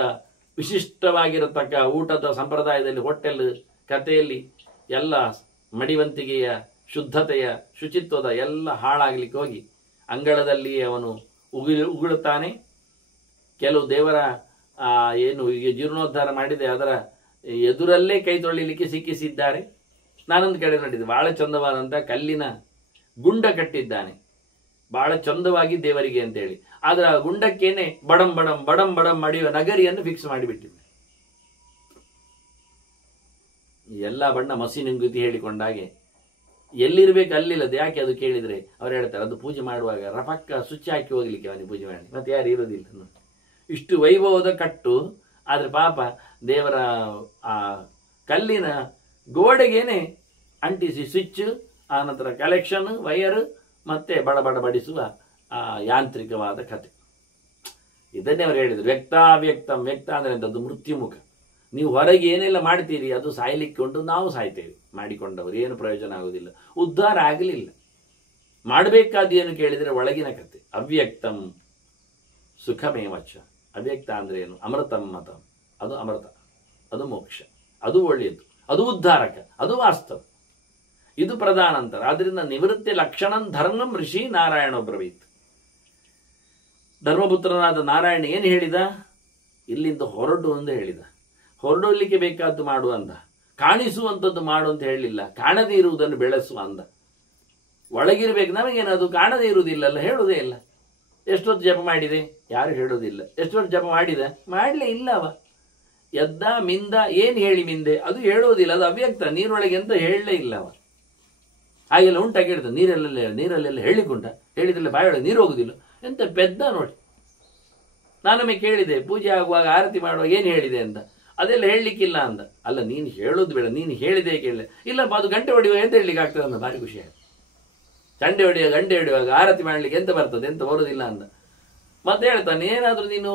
ವಿಶಿಷ್ಟವಾಗಿರತಕ್ಕ ಊಟದ ಸಂಪ್ರದಾಯದಲ್ಲಿ, ಹೋಟೆಲ್ ಕಥೆಯಲ್ಲಿ ಎಲ್ಲ ಮಡಿವಂತಿಗೆಯ, ಶುದ್ಧತೆಯ, ಶುಚಿತ್ವದ ಎಲ್ಲ ಹಾಳಾಗಲಿಕ್ಕೆ ಹೋಗಿ ಅಂಗಳದಲ್ಲಿ ಅವನು ಉಗುಳುತ್ತಾನೆ. ಕೆಲವು ದೇವರ ಏನು ಈಗ ಜೀರ್ಣೋದ್ಧಾರ ಮಾಡಿದೆ ಅದರ ಎದುರಲ್ಲೇ ಕೈ ತೊಳಿಲಿಕ್ಕೆ ಸಿಕ್ಕಿಸಿದ್ದಾರೆ. ನಾನೊಂದು ಕಡೆ ನೋಡಿದ್ದೆ, ಬಹಳ ಚಂದವಾದಂಥ ಕಲ್ಲಿನ ಗುಂಡ ಕಟ್ಟಿದ್ದಾನೆ. ಬಹಳ ಚಂದವಾಗಿ ದೇವರಿಗೆ ಅಂತೇಳಿ. ಆದ್ರೆ ಆ ಗುಂಡಕ್ಕೇನೆ ಬಡಂ ಬಡಂ ಬಡಂ ಬಡಂ ಮಾಡಿಯುವ ನಗರಿಯನ್ನು ಫಿಕ್ಸ್ ಮಾಡಿಬಿಟ್ಟಿದೆ. ಎಲ್ಲ ಬಣ್ಣ ಮಸಿನುಂಗುತಿ ಹೇಳಿಕೊಂಡಾಗೆ ಎಲ್ಲಿರ್ಬೇಕು ಅಲ್ಲಿಲ್ಲದೆ. ಯಾಕೆ ಅದು ಕೇಳಿದ್ರೆ ಅವ್ರು ಹೇಳ್ತಾರೆ ಅದು ಪೂಜೆ ಮಾಡುವಾಗ ರಪಕ್ಕ ಸ್ವಿಚ್ ಹಾಕಿ ಹೋಗ್ಲಿಕ್ಕೆ ಅವನಿಗೆ ಪೂಜೆ ಮಾಡಿ, ಮತ್ತೆ ಯಾರು ಇರೋದಿಲ್ಲ. ಇಷ್ಟು ವೈಭವದ ಕಟ್ಟು, ಆದ್ರೆ ಪಾಪ ದೇವರ ಆ ಕಲ್ಲಿನ ಗೋಡೆಗೇನೆ ಅಂಟಿಸಿ ಸ್ವಿಚ್, ಆ ನಂತರ ಕಲೆಕ್ಷನ್ ವೈರ್, ಮತ್ತೆ ಬಡ ಬಡ ಬಡಿಸುವ ಆ ಯಾಂತ್ರಿಕವಾದ ಕತೆ. ಇದನ್ನೇ ಅವ್ರು ಹೇಳಿದ್ರು, ವ್ಯಕ್ತಾವ್ಯಕ್ತಂ. ವ್ಯಕ್ತ ಅಂದ್ರೆ ಅಂತದ್ದು ಮೃತ್ಯುಮುಖ. ನೀವು ಹೊರಗೆ ಏನೆಲ್ಲ ಮಾಡ್ತೀರಿ ಅದು ಸಾಯ್ಲಿಕ್ಕೆ ಉಂಟು, ನಾವು ಸಾಯ್ತೇವೆ ಮಾಡಿಕೊಂಡವರು, ಏನು ಪ್ರಯೋಜನ ಆಗುದಿಲ್ಲ, ಉದ್ಧಾರ ಆಗಲಿಲ್ಲ. ಮಾಡಬೇಕಾದೇನು ಕೇಳಿದರೆ ಒಳಗಿನ ಕತೆ. ಅವ್ಯಕ್ತಂ ಸುಖಮೇವಚ್ಚ. ಅವ್ಯಕ್ತ ಅಂದ್ರೆ ಏನು? ಅಮೃತಂ ಮತಂ. ಅದು ಅಮೃತ, ಅದು ಮೋಕ್ಷ, ಅದು ಒಳ್ಳೆಯದು, ಅದು ಉದ್ಧಾರಕ, ಅದು ವಾಸ್ತವ. ಇದು ಪ್ರಧಾನ ಅಂತಾರೆ. ಆದ್ರಿಂದ ನಿವೃತ್ತಿ ಲಕ್ಷಣಂ ಧರ್ಮಂ ಋಷಿ ನಾರಾಯಣ ಬ್ರವೀತ್. ಧರ್ಮಪುತ್ರನಾದ ನಾರಾಯಣ ಏನು ಹೇಳಿದ? ಇಲ್ಲಿಂದ ಹೊರಡು ಅಂತ ಹೇಳಿದ. ಹೊರಡಲಿಕ್ಕೆ ಬೇಕಾದ್ದು ಮಾಡು ಅಂದ. ಕಾಣಿಸುವಂಥದ್ದು ಮಾಡು ಅಂತ ಹೇಳಲಿಲ್ಲ. ಕಾಣದೇ ಇರುವುದನ್ನು ಬೆಳೆಸುವ ಅಂದ. ಒಳಗಿರ್ಬೇಕು. ನಮಗೇನದು ಕಾಣದೇ ಇರುವುದಿಲ್ಲಲ್ಲ, ಹೇಳುವುದೇ ಇಲ್ಲ. ಎಷ್ಟೊತ್ತು ಜಪ ಮಾಡಿದೆ? ಯಾರು ಹೇಳೋದಿಲ್ಲ. ಎಷ್ಟೊತ್ತು ಜಪ ಮಾಡಿದ? ಮಾಡಲೇ ಇಲ್ಲವ. ಎದ್ದ ಮಿಂದ, ಏನು ಹೇಳಿ ಮಿಂದೆ? ಅದು ಹೇಳೋದಿಲ್ಲ, ಅದು ಅವ್ಯಕ್ತ. ನೀರೊಳಗೆ ಅಂತ ಹೇಳಲೇ ಇಲ್ಲವ. ಹಾಗೆಲ್ಲ ಉಂಟಾಗಿ ಹೇಳಿದ. ನೀರಲ್ಲೆಲ್ಲ ಹೇಳಿಕೊಂಡ, ಹೇಳಿದ್ರಲ್ಲ ಬಾಯೊಳಗೆ ನೀರು ಹೋಗುದಿಲ್ಲ. ಎಂತ ಪೆದ್ದ ನೋಡಿ. ನಾನೊಮ್ಮೆ ಕೇಳಿದೆ, ಪೂಜೆ ಆಗುವಾಗ ಆರತಿ ಮಾಡುವಾಗ ಏನು ಹೇಳಿದೆ ಅಂತ. ಅದೆಲ್ಲ ಹೇಳಲಿಕ್ಕಿಲ್ಲ ಅಂದ. ಅಲ್ಲ, ನೀನು ಹೇಳೋದು ಬೇಡ, ನೀನು ಹೇಳಿದೆ ಕೇಳಿದೆ. ಇಲ್ಲಪ್ಪ ಅದು ಗಂಟೆ ಹೊಡೆಯುವ ಎಂತ ಹೇಳಲಿಕ್ಕೆ ಆಗ್ತದೆ ಅಂದ. ಭಾರಿ ಖುಷಿ ಆಯ್ತು. ಗಂಟೆ ಹೊಡೆಯುವಾಗ ಆರತಿ ಮಾಡಲಿಕ್ಕೆ ಎಂತ ಬರ್ತದೆ? ಎಂತ ಬರೋದಿಲ್ಲ ಅಂದ. ಮತ್ತೆ ಹೇಳ್ತಾನೆ, ಏನಾದರೂ ನೀನು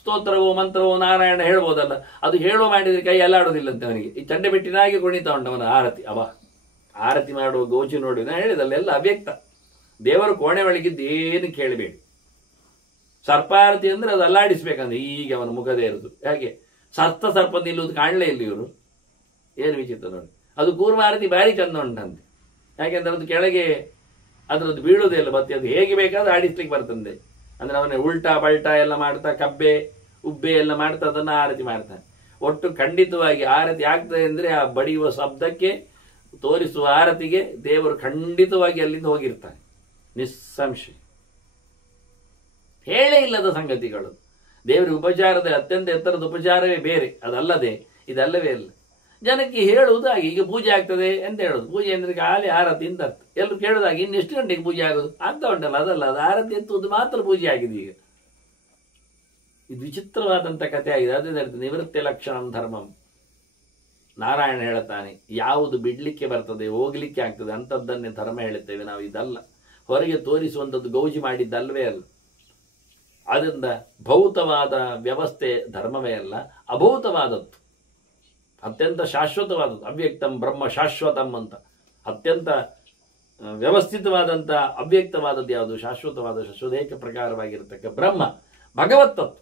ಸ್ತೋತ್ರವೋ ಮಂತ್ರವೋ ನಾರಾಯಣ ಹೇಳ್ಬೋದಲ್ಲ, ಅದು ಹೇಳೋ ಮಾಡಿದ್ರೆ ಕೈ ಅಲ್ಲಾಡೋದಿಲ್ಲ ಅಂತ ಅವನಿಗೆ. ಈ ಚಂಡೆ ಬೆಟ್ಟಿನಾಗೆ ಕುಣಿತಾ ಉಂಟವನ ಆರತಿ. ಆರತಿ ಮಾಡುವ ಗೋಚು ನೋಡಿ ನಾ ಹೇಳಿದಲ್ಲ, ಎಲ್ಲ ಅವ್ಯಕ್ತ. ದೇವರು ಕೋಣೆ ಒಳಗಿದ್ದು ಏನು ಕೇಳಬೇಡಿ. ಸರ್ಪಾರತಿ ಅಂದ್ರೆ ಅದು ಅಲ್ಲಾಡಿಸ್ಬೇಕಂದ್ರೆ ಈಗ ಅವನ ಮುಖದೇ ಇರೋದು. ಹಾಗೆ ಸರ್ಪ ನಿಲ್ಲುವುದು ಕಾಣಲೇ ಇಲ್ಲ ಇವರು. ಏನು ವಿಚಿತ್ರ ನೋಡಿ. ಅದು ಕೂರ್ಮಾರತಿ ಭಾರಿ ಚಂದ ಉಂಟಂತೆ. ಯಾಕೆಂದ್ರೆ ಅದು ಕೆಳಗೆ ಅದರದ್ದು ಬೀಳುವುದೇ ಇಲ್ಲ ಬತ್ತಿ. ಅದು ಹೇಗೆ ಬೇಕಾದ್ರೂ ಆಡಿಸ್ಲಿಕ್ಕೆ ಬರ್ತಂದೆ. ಅಂದ್ರೆ ಅವನೇ ಉಲ್ಟಾ ಪಲ್ಟಾ ಎಲ್ಲ ಮಾಡ್ತಾ, ಕಬ್ಬೆ ಉಬ್ಬೆ ಎಲ್ಲ ಮಾಡ್ತಾ ಅದನ್ನ ಆರತಿ ಮಾಡ್ತಾನೆ. ಒಟ್ಟು ಖಂಡಿತವಾಗಿ ಆರತಿ ಆಗ್ತದೆ ಅಂದ್ರೆ ಆ ಬಡಿಯುವ ಶಬ್ದಕ್ಕೆ, ತೋರಿಸುವ ಆರತಿಗೆ ದೇವರು ಖಂಡಿತವಾಗಿ ಅಲ್ಲಿಂದ ಹೋಗಿರ್ತಾನೆ, ನಿಸ್ಸಂಶಯ. ಹೇಳೇ ಇಲ್ಲದ ಸಂಗತಿಗಳು. ದೇವರ ಉಪಚಾರದ ಅತ್ಯಂತ ಎತ್ತರದ ಉಪಚಾರವೇ ಬೇರೆ, ಅದಲ್ಲದೆ ಇದಲ್ಲವೇ ಇಲ್ಲ. ಜನಕ್ಕೆ ಹೇಳುವುದಾಗಿ ಈಗ ಪೂಜೆ ಆಗ್ತದೆ ಅಂತ ಹೇಳೋದು. ಪೂಜೆ ಅಂದ್ರೆ ಖಾಲಿ ಆರತಿ ಅಂತ ಅರ್ಥ. ಎಲ್ಲರೂ ಕೇಳುದಾಗಿ ಇನ್ನೆಷ್ಟು ಗಂಟೆಗೆ ಪೂಜೆ ಆಗೋದು ಅಂತ ಉಂಟಲ್ಲ, ಅದಲ್ಲ. ಅದು ಆರತಿ ಎತ್ತುವುದು ಮಾತ್ರ ಪೂಜೆ ಆಗಿದೆ ಈಗ. ಇದು ವಿಚಿತ್ರವಾದಂಥ ಕಥೆ ಆಗಿದೆ. ಅದೇ ನಿವೃತ್ತಿ ಲಕ್ಷಣಂ ಧರ್ಮಂ. ನಾರಾಯಣ ಹೇಳ್ತಾನೆ, ಯಾವುದು ಬಿಡ್ಲಿಕ್ಕೆ ಬರ್ತದೆ, ಹೋಗ್ಲಿಕ್ಕೆ ಆಗ್ತದೆ ಅಂಥದ್ದನ್ನೇ ಧರ್ಮ ಹೇಳುತ್ತೇವೆ ನಾವು. ಇದಲ್ಲ ಹೊರಗೆ ತೋರಿಸುವಂಥದ್ದು, ಗೌಜಿ ಮಾಡಿದ್ದಲ್ವೇ ಅಲ್ಲ. ಆದ್ದರಿಂದ ಭೌತವಾದ ವ್ಯವಸ್ಥೆ ಧರ್ಮವೇ ಅಲ್ಲ, ಅಭೌತವಾದದ್ದು, ಅತ್ಯಂತ ಶಾಶ್ವತವಾದದ್ದು. ಅವ್ಯಕ್ತಂ ಬ್ರಹ್ಮ ಶಾಶ್ವತಂ ಅಂತ. ಅತ್ಯಂತ ವ್ಯವಸ್ಥಿತವಾದಂಥ ಅವ್ಯಕ್ತವಾದದ್ದು ಯಾವುದು? ಶಾಶ್ವತವಾದ ಶಾಶ್ವತೇಕ ಪ್ರಕಾರವಾಗಿರತಕ್ಕ ಬ್ರಹ್ಮ, ಭಗವತ್ ತತ್ವ.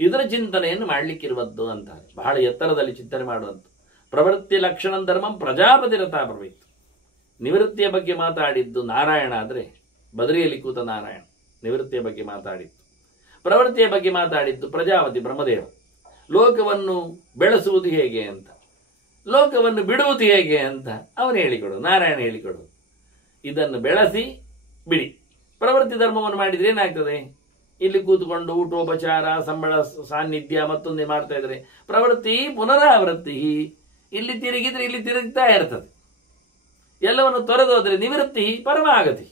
ಇದರ ಚಿಂತನೆಯನ್ನು ಮಾಡಲಿಕ್ಕಿರುವದ್ದು ಅಂತಾರೆ. ಬಹಳ ಎತ್ತರದಲ್ಲಿ ಚಿಂತನೆ ಮಾಡುವಂಥ. ಪ್ರವೃತ್ತಿ ಲಕ್ಷಣ ಧರ್ಮಂ ಪ್ರಜಾಪತಿರತಾ ಬ್ರವೀತ್. ನಿವೃತ್ತಿಯ ಬಗ್ಗೆ ಮಾತಾಡಿದ್ದು ನಾರಾಯಣ ಆದರೆ ಬದರಿಯಲ್ಲಿ ಕೂತ ನಾರಾಯಣ ನಿವೃತ್ತಿಯ ಬಗ್ಗೆ ಮಾತಾಡಿದ್ದು. ಪ್ರವೃತ್ತಿಯ ಬಗ್ಗೆ ಮಾತಾಡಿದ್ದು ಪ್ರಜಾಪತಿ ಬ್ರಹ್ಮದೇವ. ಲೋಕವನ್ನು ಬೆಳೆಸುವುದು ಹೇಗೆ ಅಂತ, ಲೋಕವನ್ನು ಬಿಡುವುದು ಹೇಗೆ ಅಂತ ಅವನು ಹೇಳಿಕೊಡು, ನಾರಾಯಣ ಹೇಳಿಕೊಡು. ಇದನ್ನು ಬೆಳೆಸಿ ಬಿಡಿ. ಪ್ರವೃತ್ತಿ ಧರ್ಮವನ್ನು ಮಾಡಿದ್ರೆ ಏನಾಗ್ತದೆ? ಇಲ್ಲಿ ಕೂತ್ಕೊಂಡು ಊಟೋಪಚಾರ, ಸಂಬಳ, ಸಾನ್ನಿಧ್ಯ ಮತ್ತೊಂದೇ ಮಾಡ್ತಾ ಇದ್ರೆ ಪ್ರವೃತ್ತಿ ಪುನರಾವೃತ್ತಿ. ಇಲ್ಲಿ ತಿರುಗಿದ್ರೆ ಇಲ್ಲಿ ತಿರುಗ್ತಾ ಇರ್ತದೆ. ಎಲ್ಲವನ್ನು ತೊರೆದೋದ್ರೆ ನಿವೃತ್ತಿ ಪರಮಾಗತಿ.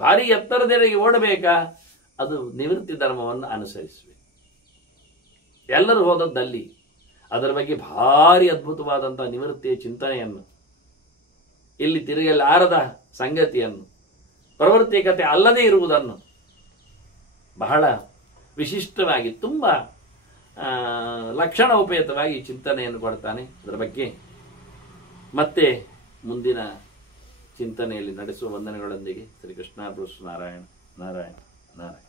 ಭಾರಿ ಎತ್ತರದೆಡೆಗೆ ಓಡಬೇಕಾ? ಅದು ನಿವೃತ್ತಿ ಧರ್ಮವನ್ನು ಅನುಸರಿಸಬೇಕು. ಎಲ್ಲರೂ ಹೋದದ್ದಲ್ಲಿ ಅದರ ಬಗ್ಗೆ ಭಾರಿ ಅದ್ಭುತವಾದಂತಹ ನಿವೃತ್ತಿಯ ಚಿಂತನೆಯನ್ನು, ಇಲ್ಲಿ ತಿರುಗಲಾರದ ಸಂಗತಿಯನ್ನು, ಪ್ರವೃತ್ತಿ ಕಥೆ ಅಲ್ಲದೇ ಇರುವುದನ್ನು ಬಹಳ ವಿಶಿಷ್ಟವಾಗಿ ತುಂಬ ಲಕ್ಷಣ ಉಪಯುಕ್ತವಾಗಿ ಚಿಂತನೆಯನ್ನು ಕೊಡ್ತಾನೆ. ಅದರ ಬಗ್ಗೆ ಮತ್ತೆ ಮುಂದಿನ ಚಿಂತನೆಯಲ್ಲಿ ನಡೆಸುವ ವಂದನೆಗಳೊಂದಿಗೆ ಶ್ರೀಕೃಷ್ಣ ನಾರಾಯಣ ನಾರಾಯಣ ನಾರಾಯಣ.